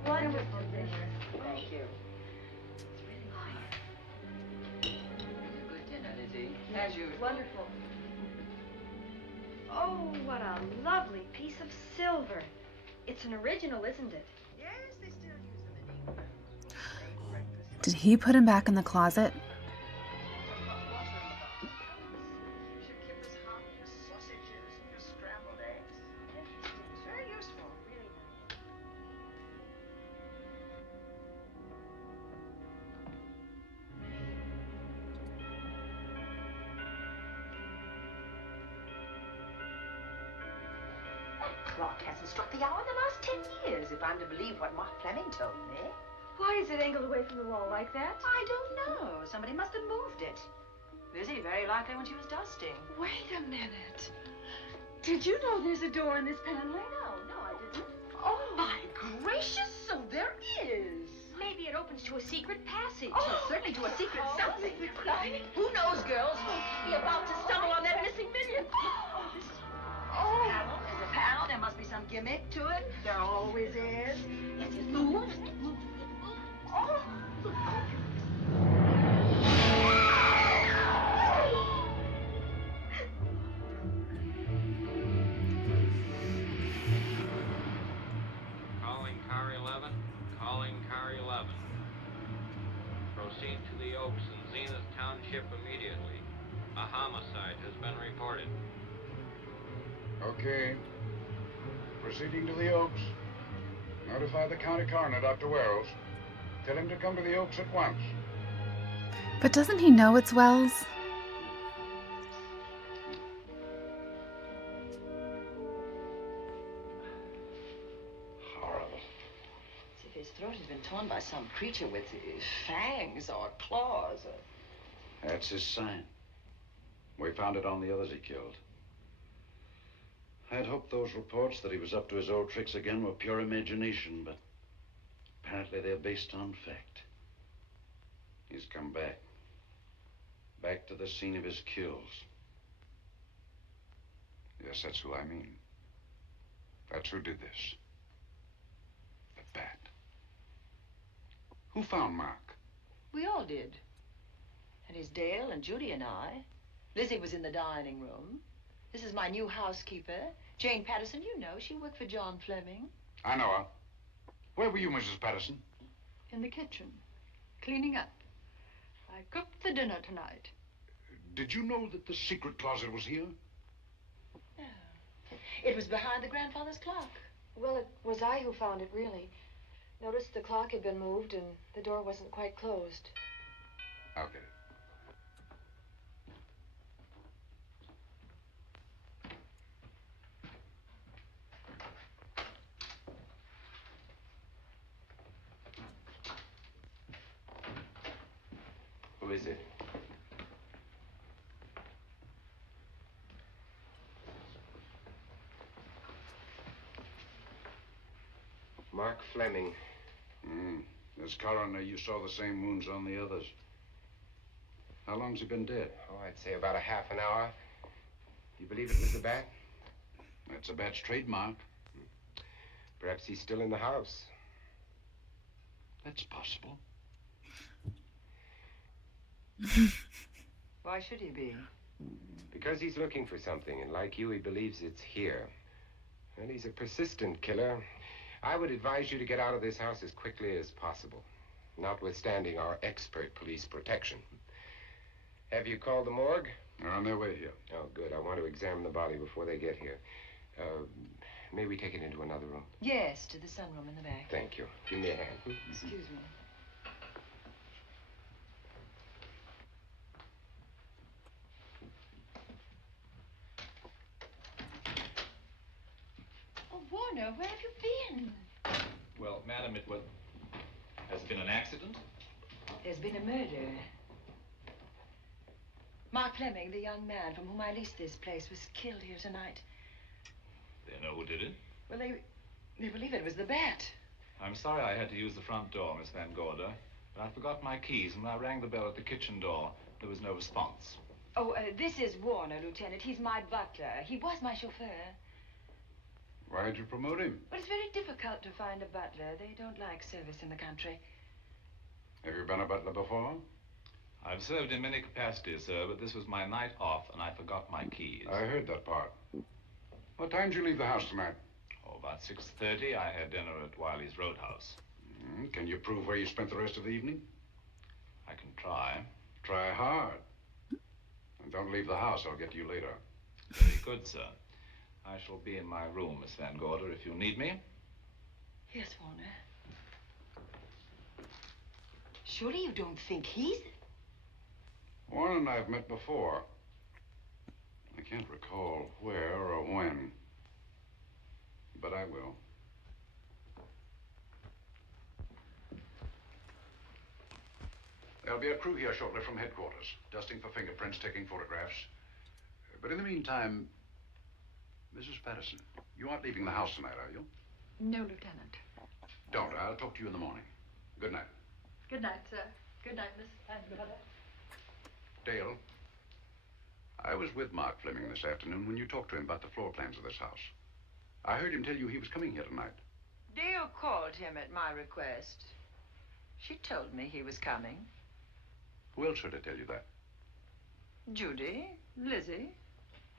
Wonderful dinner. Thank you. It's good dinner, Lizzie. As usual. Wonderful. Oh, what a lovely piece of silver. It's an original, isn't it? Yes, they still use them in England. Did he put him back in the closet? Clock hasn't struck the hour in the last 10 years, if I'm to believe what Mark Fleming told me. Why is it angled away from the wall like that? I don't know. Somebody must have moved it. Lizzie, very likely when she was dusting. Wait a minute. Did you know there's a door in this paneling? No, I didn't. Oh, my gracious, so there is. Maybe it opens to a secret passage. Oh, certainly to a secret something. Who knows, girls? We'll be about to stumble on that missing million. Oh. There's a panel. There must be some gimmick to it. There always is. Yes, yes, move. Oh. Calling car 11. Calling car 11. Proceed ship immediately. A homicide has been reported. Okay. Proceeding to the Oaks. Notify the county coroner, Dr. Wells. Tell him to come to the Oaks at once. But doesn't he know it's Wells? Horrible. As if his throat has been torn by some creature with fangs or claws. That's his sign. We found it on the others he killed. I'd hoped those reports that he was up to his old tricks again were pure imagination, but apparently they're based on fact. He's come back. Back to the scene of his kills. Yes, that's who I mean. That's who did this. The bat. Who found Mark? We all did. And it's Dale and Judy and I. Lizzie was in the dining room. This is my new housekeeper, Jane Patterson. You know, she worked for John Fleming. I know her. Where were you, Mrs. Patterson? In the kitchen, cleaning up. I cooked the dinner tonight. Did you know that the secret closet was here? No. It was behind the grandfather's clock. Well, it was I who found it, really. Noticed the clock had been moved and the door wasn't quite closed. I'll get it. Who is it? Mark Fleming. As coroner, you saw the same wounds on the others. How long's he been dead? Oh, I'd say about a half an hour. You believe it was the bat? That's a bat's trademark. Perhaps he's still in the house. That's possible. Why should he be? Because he's looking for something, and like you, he believes it's here. And he's a persistent killer. I would advise you to get out of this house as quickly as possible, notwithstanding our expert police protection. Have you called the morgue? They're on their way here. Oh, good. I want to examine the body before they get here. May we take it into another room? Yes, to the sunroom in the back. Thank you. Give me a hand. Excuse me. Oh, Warner, where have you been? Well, madam, has it been an accident? There's been a murder. Mark Fleming, the young man from whom I leased this place, was killed here tonight. They know who did it? Well, they believe it was the bat. I'm sorry I had to use the front door, Miss Van Gorder, but I forgot my keys, and when I rang the bell at the kitchen door, there was no response. Oh, this is Warner, Lieutenant. He's my butler. He was my chauffeur. Why'd you promote him? But it's very difficult to find a butler. They don't like service in the country. Have you been a butler before? I've served in many capacities, sir, but this was my night off, and I forgot my keys. I heard that part. What time did you leave the house tonight? Oh, about 6:30. I had dinner at Wiley's Roadhouse. Can you prove where you spent the rest of the evening? I can try. Try hard. And don't leave the house. I'll get to you later. Very good, sir. I shall be in my room, Miss Van Gorder, if you need me. Yes, Warner. Surely you don't think he's... Warren and I have met before. I can't recall where or when, but I will. There'll be a crew here shortly from headquarters, dusting for fingerprints, taking photographs. But in the meantime, Mrs. Patterson, you aren't leaving the house tonight, are you? No, Lieutenant. Don't. I'll talk to you in the morning. Good night. Good night, sir. Good night, Miss Van Gorder. Dale, I was with Mark Fleming this afternoon when you talked to him about the floor plans of this house. I heard him tell you he was coming here tonight. Dale called him at my request. She told me he was coming. Who else should I tell you that? Judy, Lizzie.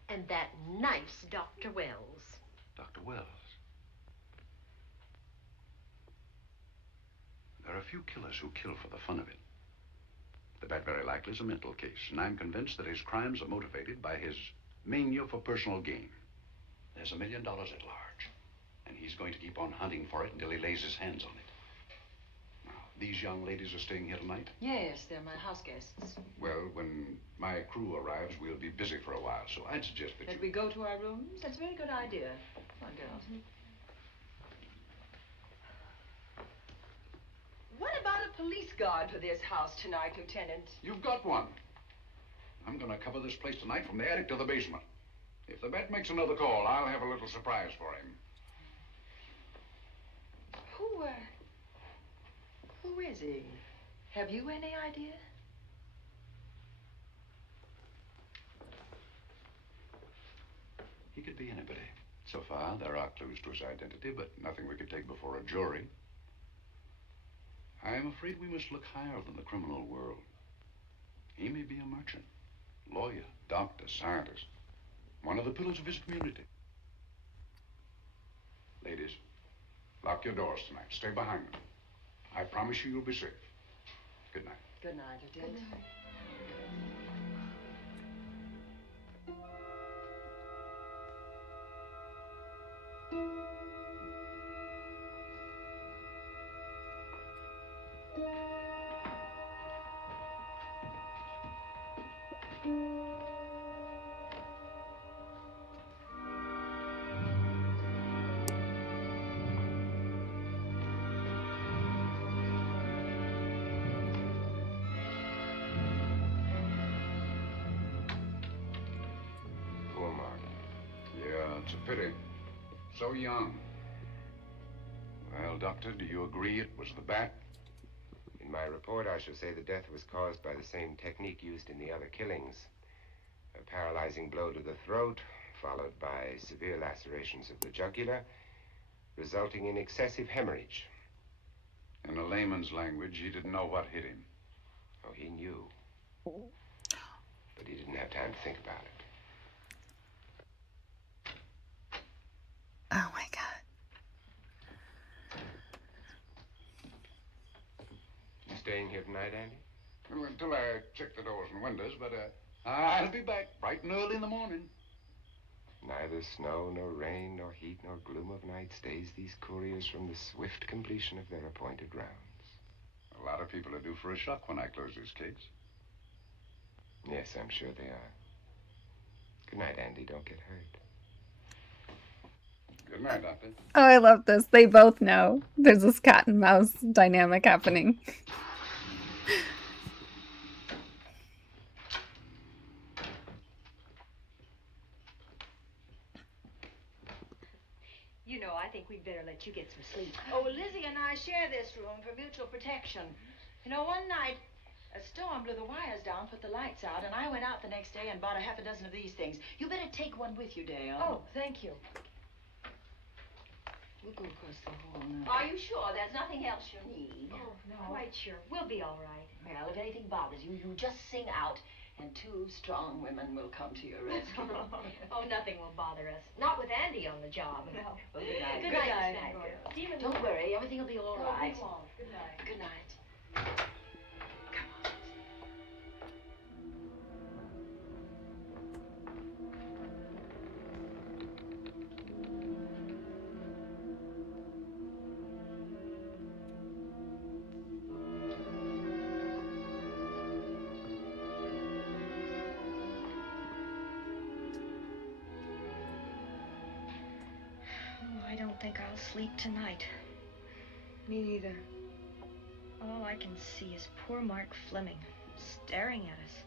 And that nice Dr. Wells. Dr. Wells. There are a few killers who kill for the fun of it. The bat very likely is a mental case, and I'm convinced that his crimes are motivated by his mania for personal gain. There's $1 million at large, and he's going to keep on hunting for it until he lays his hands on it. Now, these young ladies are staying here tonight? Yes, they're my house guests. Well, when my crew arrives, we'll be busy for a while, so I'd suggest that we go to our rooms? That's a very good idea. Come on, girls. What about a police guard for this house tonight, Lieutenant? You've got one. I'm going to cover this place tonight from the attic to the basement. If the bat makes another call, I'll have a little surprise for him. Who is he? Have you any idea? He could be anybody. So far, there are clues to his identity, but nothing we could take before a jury. I'm afraid we must look higher than the criminal world. He may be a merchant, lawyer, doctor, scientist, one of the pillars of his community. Ladies, lock your doors tonight. Stay behind them. I promise you you'll be safe. Good night. Good night, Lieutenant. Good night. Poor Mark. Yeah, it's a pity. So young. Well, Doctor, do you agree it was the bat? In my report, I shall say the death was caused by the same technique used in the other killings. A paralyzing blow to the throat, followed by severe lacerations of the jugular, resulting in excessive hemorrhage. In a layman's language, he didn't know what hit him. Oh, he knew. But he didn't have time to think about it. Oh, my God. You staying here tonight, Andy? Well, until I check the doors and windows, but I'll be back bright and early in the morning. Neither snow, nor rain, nor heat, nor gloom of night stays these couriers from the swift completion of their appointed rounds. A lot of people are due for a shock when I close this case. Yes, I'm sure they are. Good night, Andy. Don't get hurt. Good night, Doctor. Oh, I love this. They both know there's this cat and mouse dynamic happening. You know, I think we'd better let you get some sleep. Oh, Lizzie and I share this room for mutual protection. You know, one night, a storm blew the wires down, put the lights out, and I went out the next day and bought a half a dozen of these things. You better take one with you, Dale. Oh, thank you. We'll go across the hall now. Are you sure there's nothing else you need? Oh, no. Quite sure. We'll be all right. Well, if anything bothers you, you just sing out, and 2 strong women will come to your rescue. Oh, nothing will bother us. Not with Andy on the job. Well, good night. Good night, girl. See you in the Don't morning. worry, everything will be all right. Be long. Good night. Good night. I don't think I'll sleep tonight. Me neither. All I can see is poor Mark Fleming staring at us.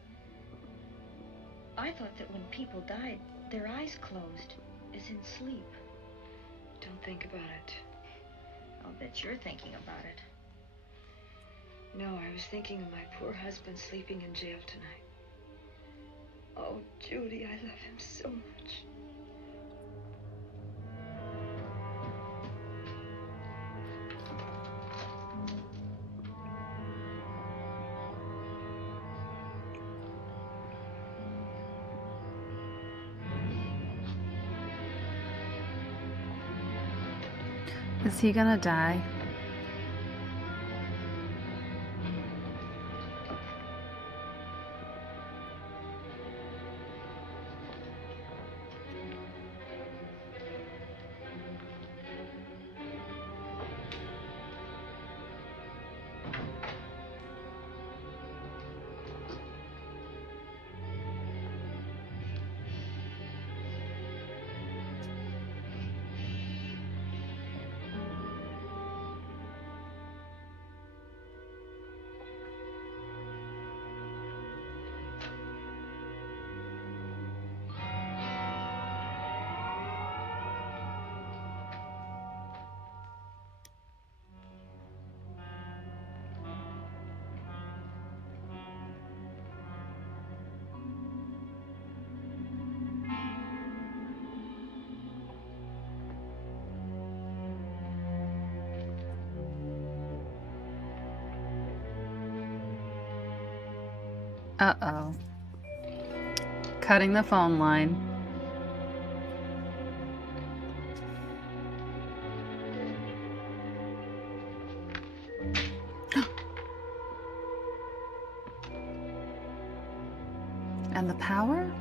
I thought that when people died, their eyes closed, as in sleep. Don't think about it. I'll bet you're thinking about it. No, I was thinking of my poor husband sleeping in jail tonight. Oh, Judy, I love him so much. Is he gonna die? Uh-oh. Cutting the phone line. And the power?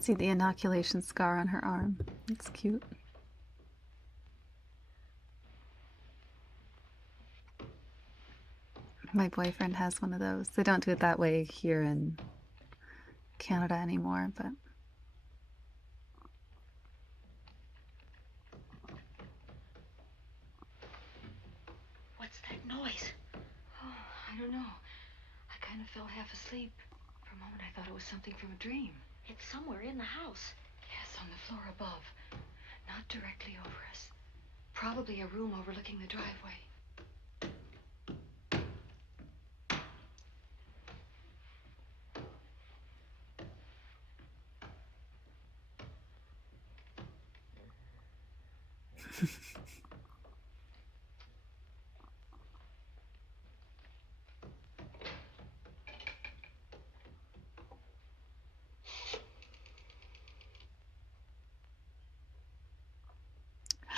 See the inoculation scar on her arm. It's cute. My boyfriend has one of those. They don't do it that way here in Canada anymore, but What's that noise? Oh, I don't know. I kind of fell half asleep. For a moment, I thought it was something from a dream. It's somewhere in the house. Yes, on the floor above. Not directly over us. Probably a room overlooking the driveway.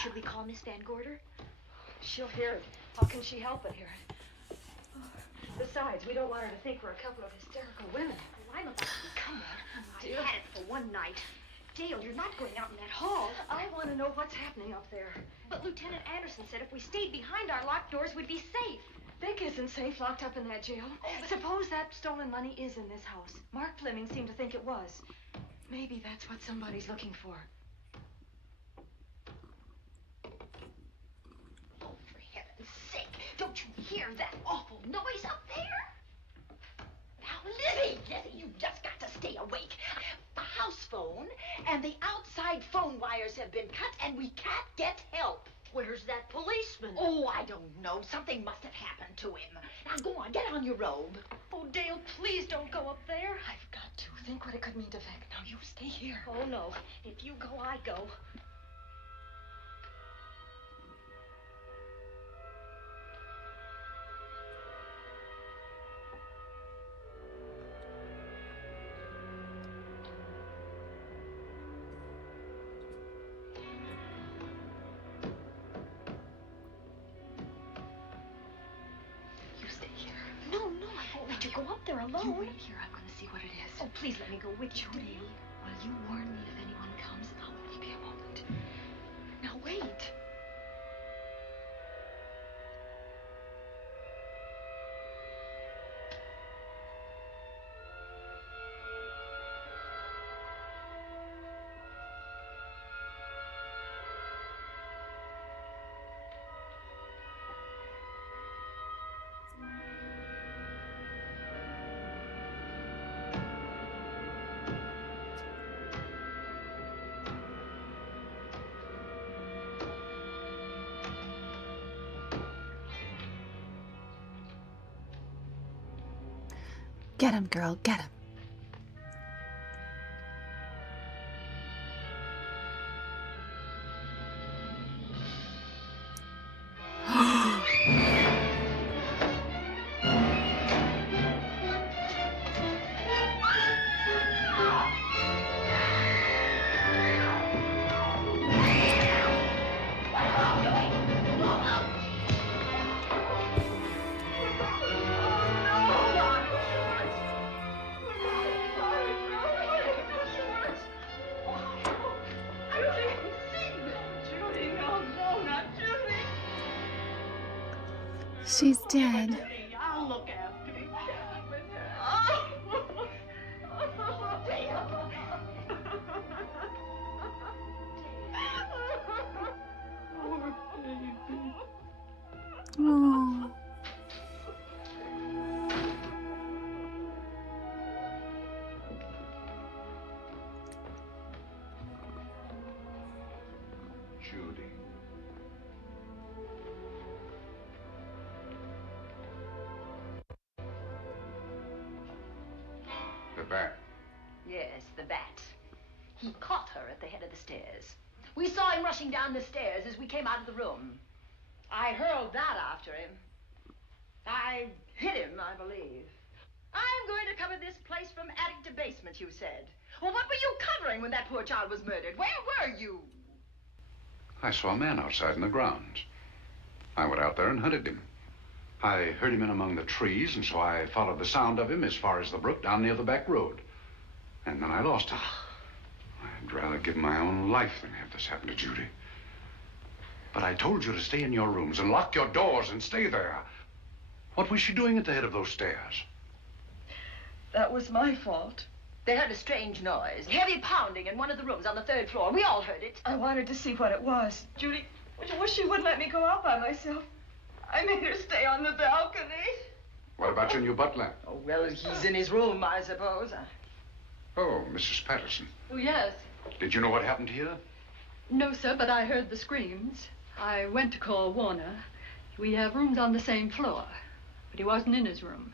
Should we call Miss Van Gorder? She'll hear it. How can she help but hear it? Besides, we don't want her to think we're a couple of hysterical women. Well, I'm about to become one. I had it for one night. Dale, you're not going out in that hall. I want to know what's happening up there. But Lieutenant Anderson said if we stayed behind our locked doors, we'd be safe. Vic isn't safe locked up in that jail. Suppose that stolen money is in this house. Mark Fleming seemed to think it was. Maybe that's what somebody's looking for. Oh, for heaven's sake, don't you hear that awful noise up there? Now, Lizzie, you just got to stay awake. The house phone and the outside phone wires have been cut, and we can't get help. Where's that policeman? Oh, I don't know. Something must have happened to him. Now, go on, get on your robe. Oh, Dale, please don't go up there. I've got to. Think what it could mean to Vic. Now, you stay here. Oh, no. If you go, I go. Go up there alone. You wait here. I'm going to see what it is. Oh, please let me go with you. Judy, will you warn me if anyone comes? I'll only be a moment. Now, wait. get him, girl, get him. She's dead. I'll look after you. Oh. Judy. The bat. Yes, the bat. He caught her at the head of the stairs. We saw him rushing down the stairs as we came out of the room. I hurled that after him. I hit him, I believe. I'm going to cover this place from attic to basement, you said. Well, what were you covering when that poor child was murdered? Where were you? I saw a man outside in the grounds. I went out there and hunted him. I heard him in among the trees, and so I followed the sound of him as far as the brook down near the back road. And then I lost him. I'd rather give my own life than have this happen to Judy. But I told you to stay in your rooms and lock your doors and stay there. What was she doing at the head of those stairs? That was my fault. They heard a strange noise, heavy pounding in one of the rooms on the 3rd floor. We all heard it. I wanted to see what it was. Judy, she wouldn't let me go out by myself. I made her stay on the balcony. What about your new butler? Oh, well, he's in his room, I suppose. Oh, Mrs. Patterson. Oh, yes. Did you know what happened here? No, sir, but I heard the screams. I went to call Warner. We have rooms on the same floor, but he wasn't in his room.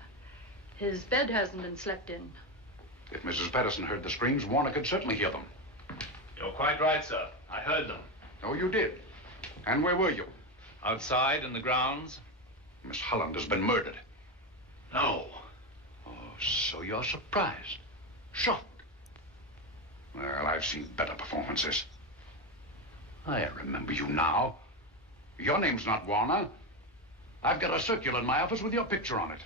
His bed hasn't been slept in. If Mrs. Patterson heard the screams, Warner could certainly hear them. You're quite right, sir. I heard them. Oh, you did? And where were you? Outside in the grounds. Miss Holland has been murdered. No. Oh, so you're surprised. Shocked. Well, I've seen better performances. I remember you now. Your name's not Warner. I've got a circular in my office with your picture on it.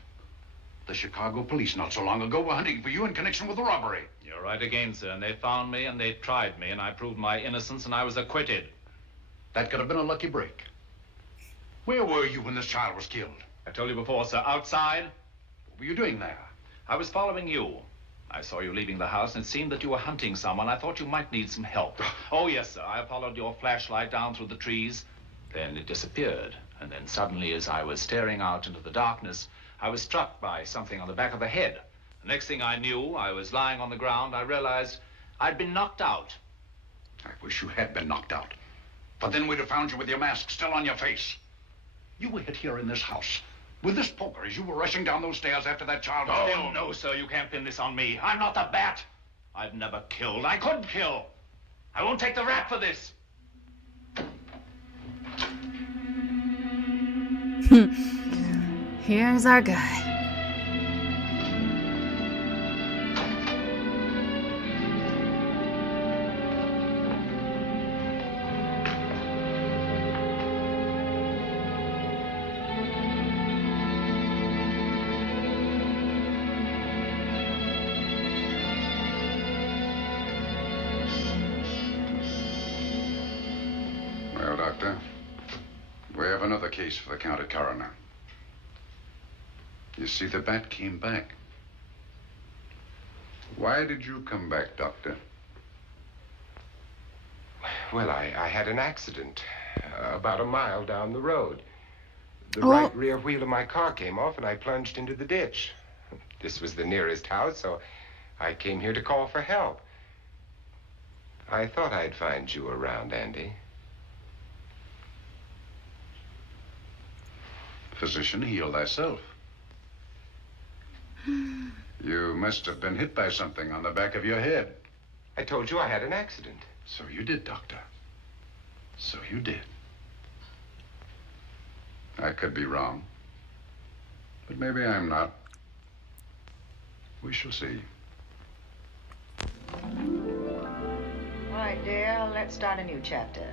The Chicago police not so long ago were hunting for you in connection with the robbery. You're right again, sir. And they found me and they tried me and I proved my innocence and I was acquitted. That could have been a lucky break. Where were you when this child was killed? I told you before, sir. Outside. What were you doing there? I was following you. I saw you leaving the house, and it seemed that you were hunting someone. I thought you might need some help. Oh, yes, sir. I followed your flashlight down through the trees. Then it disappeared. And then suddenly, as I was staring out into the darkness, I was struck by something on the back of the head. The next thing I knew, I was lying on the ground. I realized I'd been knocked out. I wish you had been knocked out. But then we'd have found you with your mask still on your face. You were hit here in this house with this poker as you were rushing down those stairs after that child was killed. Oh, no, sir. You can't pin this on me. I'm not the bat. I've never killed. I couldn't kill. I won't take the rap for this. Here's our guy. Well, Doctor, we have another case for the county coroner. You see, the bat came back. Why did you come back, Doctor? Well, I had an accident about a mile down the road. The Oh. right rear wheel of my car came off and I plunged into the ditch. This was the nearest house, so I came here to call for help. I thought I'd find you around, Andy. Physician, heal thyself. You must have been hit by something on the back of your head. I told you I had an accident. So you did, Doctor. So you did. I could be wrong. But maybe I'm not. We shall see. All right, dear, let's start a new chapter.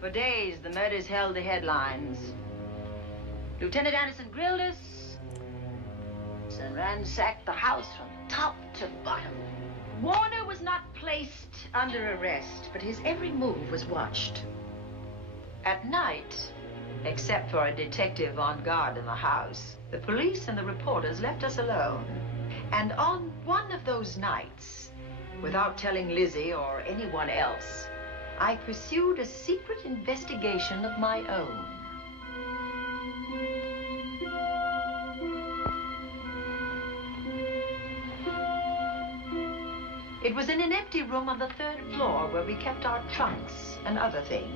For days, the murders held the headlines. Lieutenant Anderson grilled us and ransacked the house from top to bottom. Warner was not placed under arrest, but his every move was watched. At night, Except for a detective on guard in the house, the police and the reporters left us alone. And on one of those nights, without telling Lizzie or anyone else, I pursued a secret investigation of my own. It was in an empty room on the 3rd floor where we kept our trunks and other things.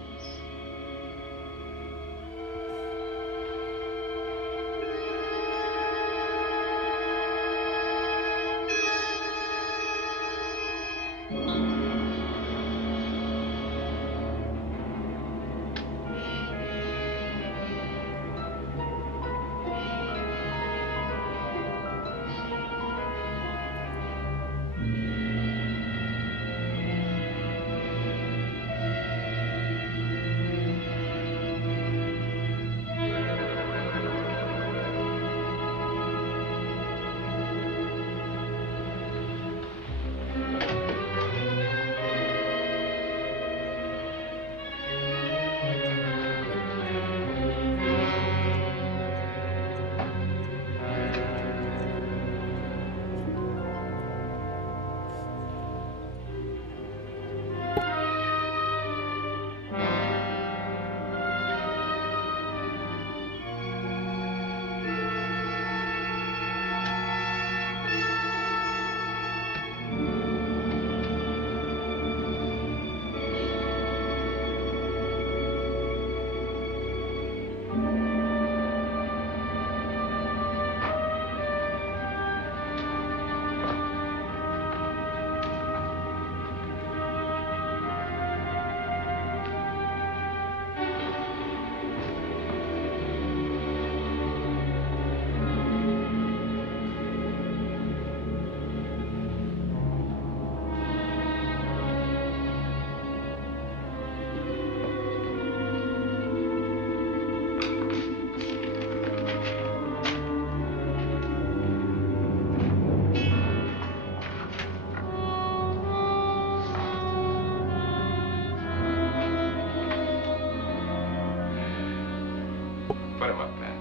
Put him up, Pat.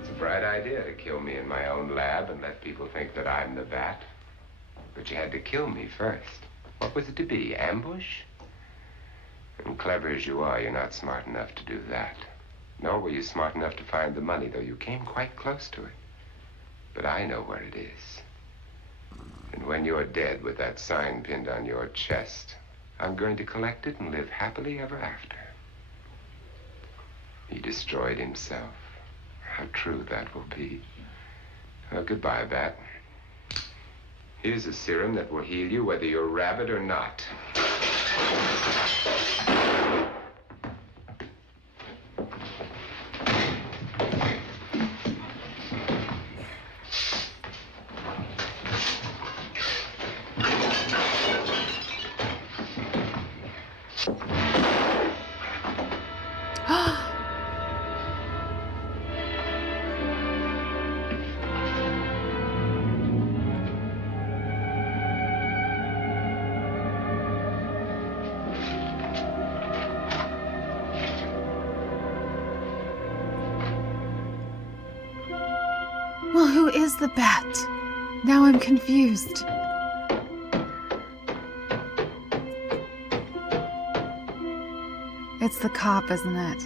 It's a bright idea to kill me in my own lab and let people think that I'm the bat. But you had to kill me first. What was it to be, ambush? And clever as you are, you're not smart enough to do that. Nor were you smart enough to find the money, though you came quite close to it. But I know where it is. And when you're dead with that sign pinned on your chest, I'm going to collect it and live happily ever after. He destroyed himself. How true that will be. Oh, goodbye, Bat. Here's a serum that will heal you whether you're rabid or not. Well, who is the bat? Now I'm confused. It's the cop, isn't it?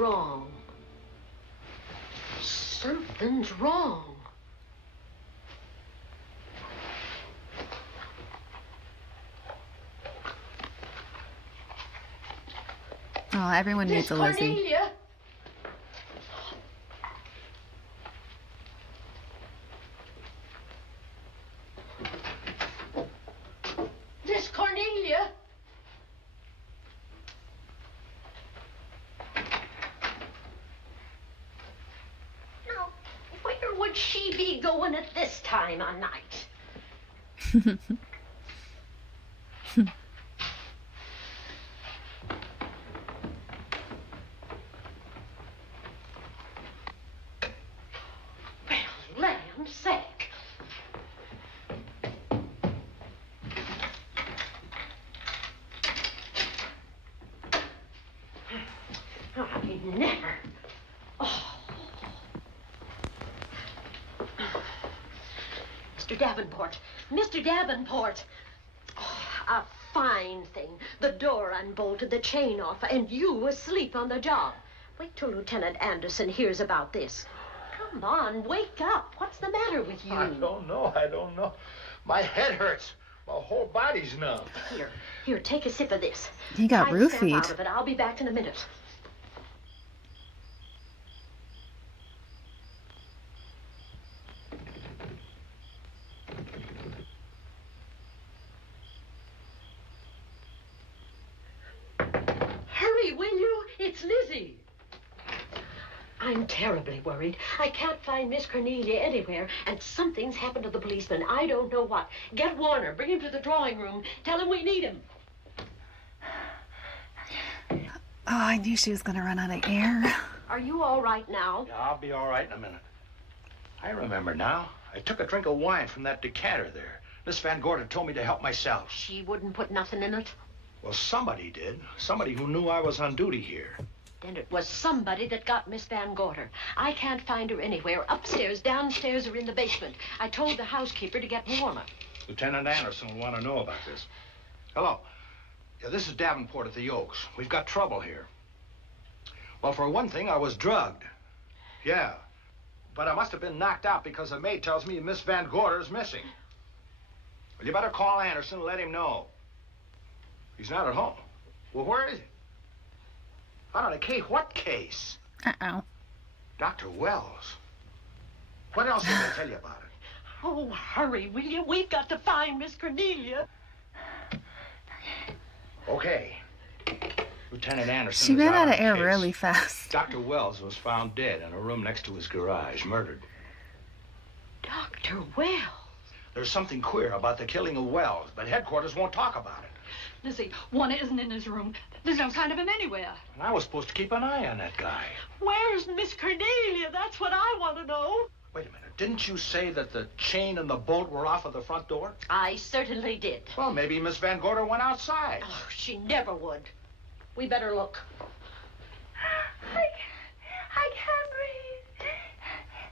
wrong. Something's wrong. Oh, everyone needs a Lizzie. Cornelia. Miss Cornelia. Now, where would she be going at this time of night? Lamb's sake. I never. Oh. Mr. Davenport. Mr. Davenport. Oh, a fine thing. The door unbolted, the chain off, and you asleep on the job. Wait till Lieutenant Anderson hears about this. Come on, wake up. What's the matter with you? I don't know. My head hurts. My whole body's numb. Here, take a sip of this. He got Try to snap roofied. out of it. I'll be back in a minute. Hurry, will you? It's Lizzie. I'm terribly worried. I can't find Miss Cornelia anywhere, and something's happened to the policeman. I don't know what. Get Warner. Bring him to the drawing room. Tell him we need him. Oh, I knew she was going to run out of air. Are you all right now? Yeah, I'll be all right in a minute. I remember now. I took a drink of wine from that decanter there. Miss Van Gorder told me to help myself. She wouldn't put nothing in it. Well, somebody did. Somebody who knew I was on duty here. Then it was somebody that got Miss Van Gorder. I can't find her anywhere. Upstairs, downstairs, or in the basement. I told the housekeeper to get Warner. Lieutenant Anderson will want to know about this. Hello. Yeah, this is Davenport at the Oaks. We've got trouble here. Well, for one thing, I was drugged. Yeah. But I must have been knocked out because the maid tells me Miss Van Gorder's missing. Well, you better call Anderson and let him know. He's not at home. Well, where is he? I don't know, Kate, what case? Uh-oh. Dr. Wells. What else did they tell you about it? Oh, hurry, will you? We've got to find Miss Cornelia. Okay. Lieutenant Anderson She is ran out on of air the case. really fast. Dr. Wells was found dead in a room next to his garage, murdered. Dr. Wells? There's something queer about the killing of Wells, but headquarters won't talk about it. Lizzie, Warner isn't in his room. There's no sign of him anywhere. And I was supposed to keep an eye on that guy. Where's Miss Cornelia? That's what I want to know. Wait a minute. Didn't you say that the chain and the bolt were off of the front door? I certainly did. Well, maybe Miss Van Gorder went outside. Oh, she never would. We better look. I can't breathe.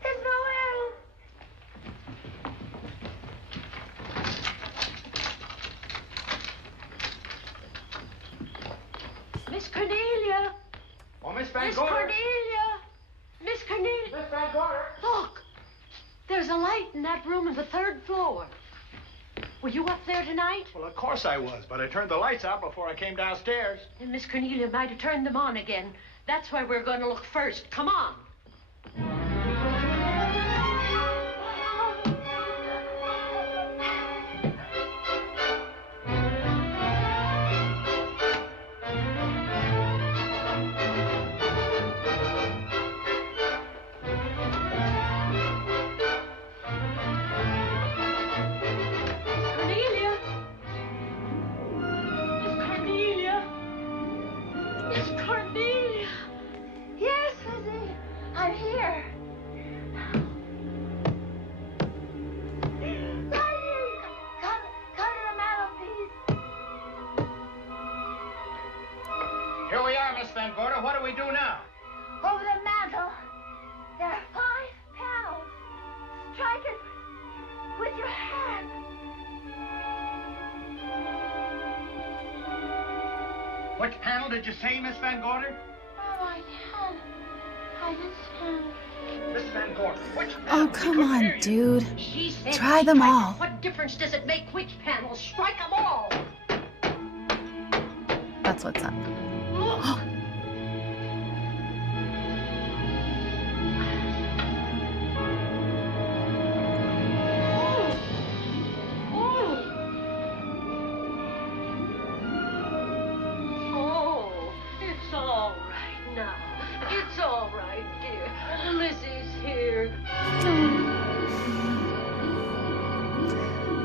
There's no air. Miss Cornelia. Oh, Miss Van Miss Gorder. Cornelia. Miss Cornelia. Miss Van Gorder. Look. There's a light in that room on the 3rd floor. Were you up there tonight? Well, of course I was, but I turned the lights out before I came downstairs. And Miss Cornelia might have turned them on again. That's where we're going to look first. Come on. Cornelia. Miss Cornelia. Miss Cornelia. Yes, Lizzie. I'm here. Lizzie, come to the mantelpiece. Here we are, Miss Van Gorder. What do we do now? Over the mantel, there are 5 panels. Strike it with your hand. Which panel did you say, Miss Van Gorder? Oh, I can't. Miss Van Gordon, which Oh, come on, dude. She said Try she them tried all. them. What difference does it make which panel? Strike them all. That's what's up. Oh, it's all right now. It's all right, dear. Lizzie's here.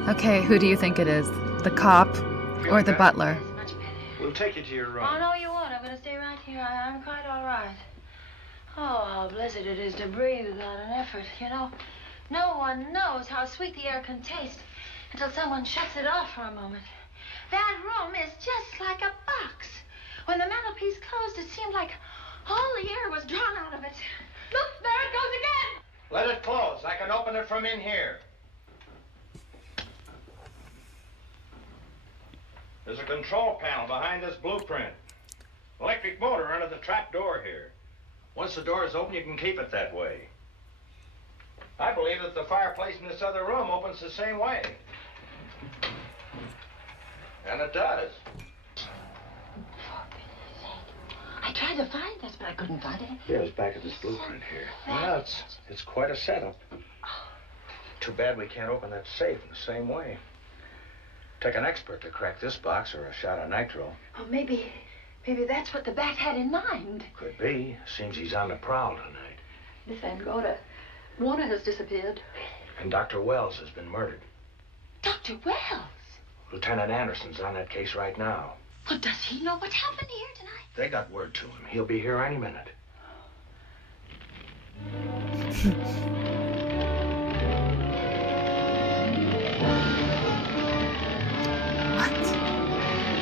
Okay, who do you think it is? The cop or the butler? We'll take you to your room. Oh, no, you won't. I'm going to stay right here. I'm quite all right. Oh, how blessed it is to breathe without an effort. You know, no one knows how sweet the air can taste until someone shuts it off for a moment. That room is just like a box. When the mantelpiece closed, it seemed like all the air was drawn out of it. Look, there it goes again. Let it close. I can open it from in here. There's a control panel behind this blueprint. Electric motor under the trap door here. Once the door is open, you can keep it that way. I believe that the fireplace in this other room opens the same way. And it does. I tried to find this, but I couldn't find it. Yeah, it's back at this blueprint here. Well, it's quite a setup. Too bad we can't open that safe in the same way. Take an expert to crack this box or a shot of nitro. Oh, maybe that's what the bat had in mind. Could be. Seems he's on the prowl tonight. Miss Van Gogh, Warner has disappeared. And Dr. Wells has been murdered. Dr. Wells? Lieutenant Anderson's on that case right now. Well, does he know what happened here tonight? They got word to him. He'll be here any minute.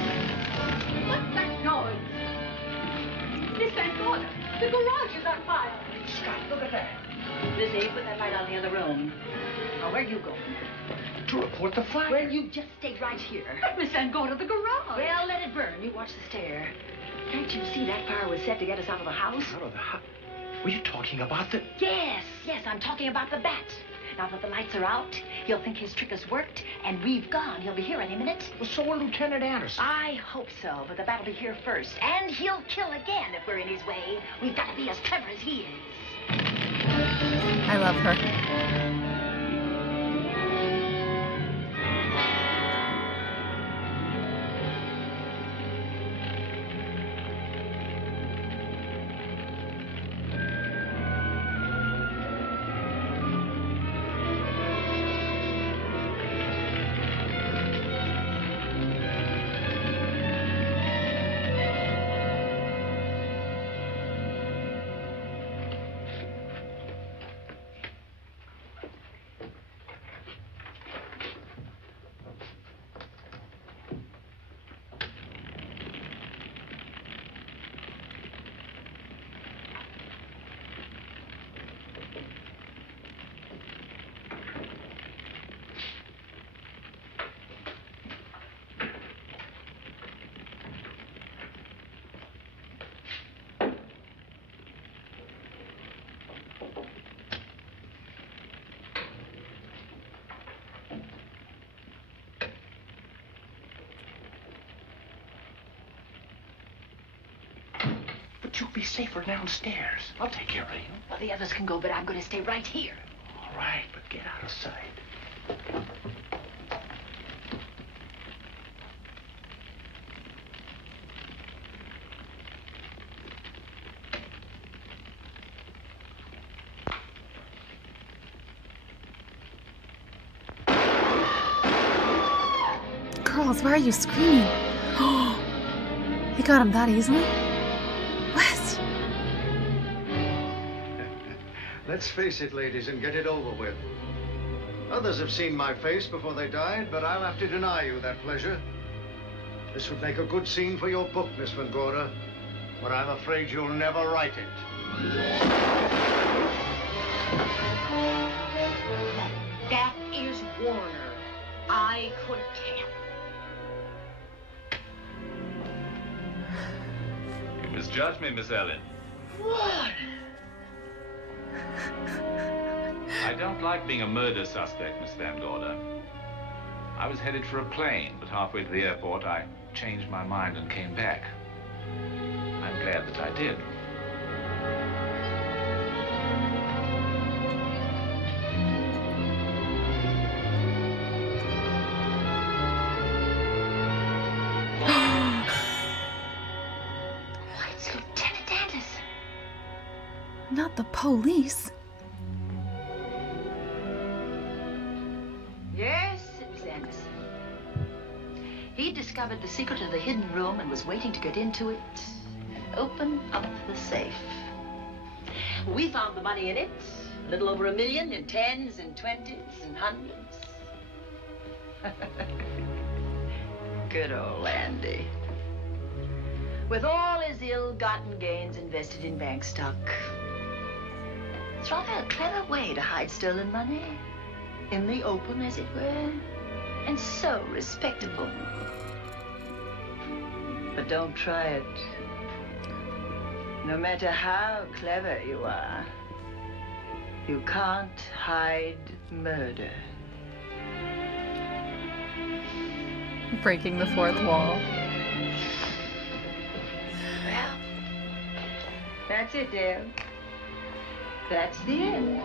What's that noise? Miss Van Gogh, the garage is on fire. Scott, look at that. Lizzie, put that light out in the other room. Now, where are you going? To report the fire. Well, you just stay right here. But Miss Van Gogh, the garage. Well, let it burn. You watch the stair. Can't you see that fire was set to get us out of the house? Out of the house? Were you talking about the... Yes, I'm talking about the bat. Now that the lights are out, he'll think his trick has worked, and we've gone. He'll be here any minute. Well, so will Lieutenant Anderson. I hope so, but the bat will be here first. And he'll kill again if we're in his way. We've got to be as clever as he is. I love her. But you'll be safer downstairs. I'll take care of you. Well, the others can go, but I'm going to stay right here. All right, but get out of sight. Girls, why are you screaming? He got him that easily? What? Let's face it, ladies, and get it over with. Others have seen my face before they died, but I'll have to deny you that pleasure. This would make a good scene for your book, Miss Van Gogh, but I'm afraid you'll never write it. That is Warner. I couldn't tell. You misjudged me, Miss Ellen. Warner! not like being a murder suspect, Miss Van Gorder. I was headed for a plane, but halfway to the airport, I changed my mind and came back. I'm glad that I did. It's Lieutenant Anderson. Not the police. Yes, it was Anderson. He discovered the secret of the hidden room and was waiting to get into it and open up the safe. We found the money in it, a little over $1 million in tens and twenties and hundreds. Good old Andy. With all his ill-gotten gains invested in bank stock. It's rather a clever way to hide stolen money. In the open, as it were. And so respectable. But don't try it. No matter how clever you are, you can't hide murder. Breaking the fourth wall. Well, that's it, Dale. That's the end.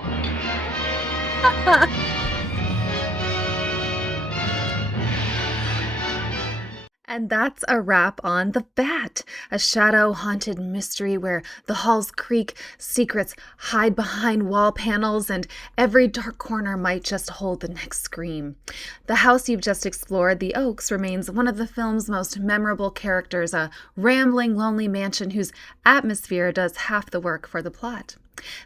And that's a wrap on The Bat, a shadow-haunted mystery where the halls creak, secrets hide behind wall panels, and every dark corner might just hold the next scream. The house you've just explored, the Oaks, remains one of the film's most memorable characters, a rambling, lonely mansion whose atmosphere does half the work for the plot.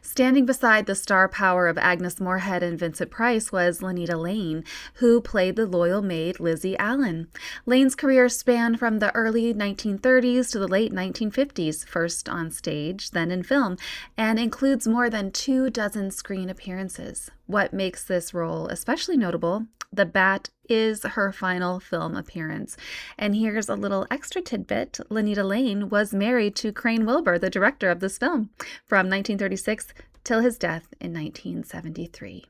Standing beside the star power of Agnes Moorehead and Vincent Price was Lenita Lane, who played the loyal maid Lizzie Allen. Lane's career spanned from the early 1930s to the late 1950s, first on stage, then in film, and includes more than 24 screen appearances. What makes this role especially notable? The Bat is her final film appearance. And here's a little extra tidbit. Lenita Lane was married to Crane Wilbur, the director of this film, from 1936 till his death in 1973.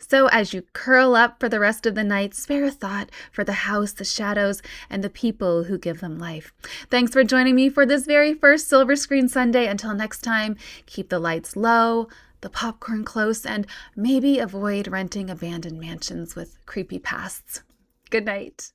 So as you curl up for the rest of the night, spare a thought for the house, the shadows, and the people who give them life. Thanks for joining me for this very first Silver Screen Sunday. Until next time, keep the lights low, the popcorn close, and maybe avoid renting abandoned mansions with creepy pasts. Good night.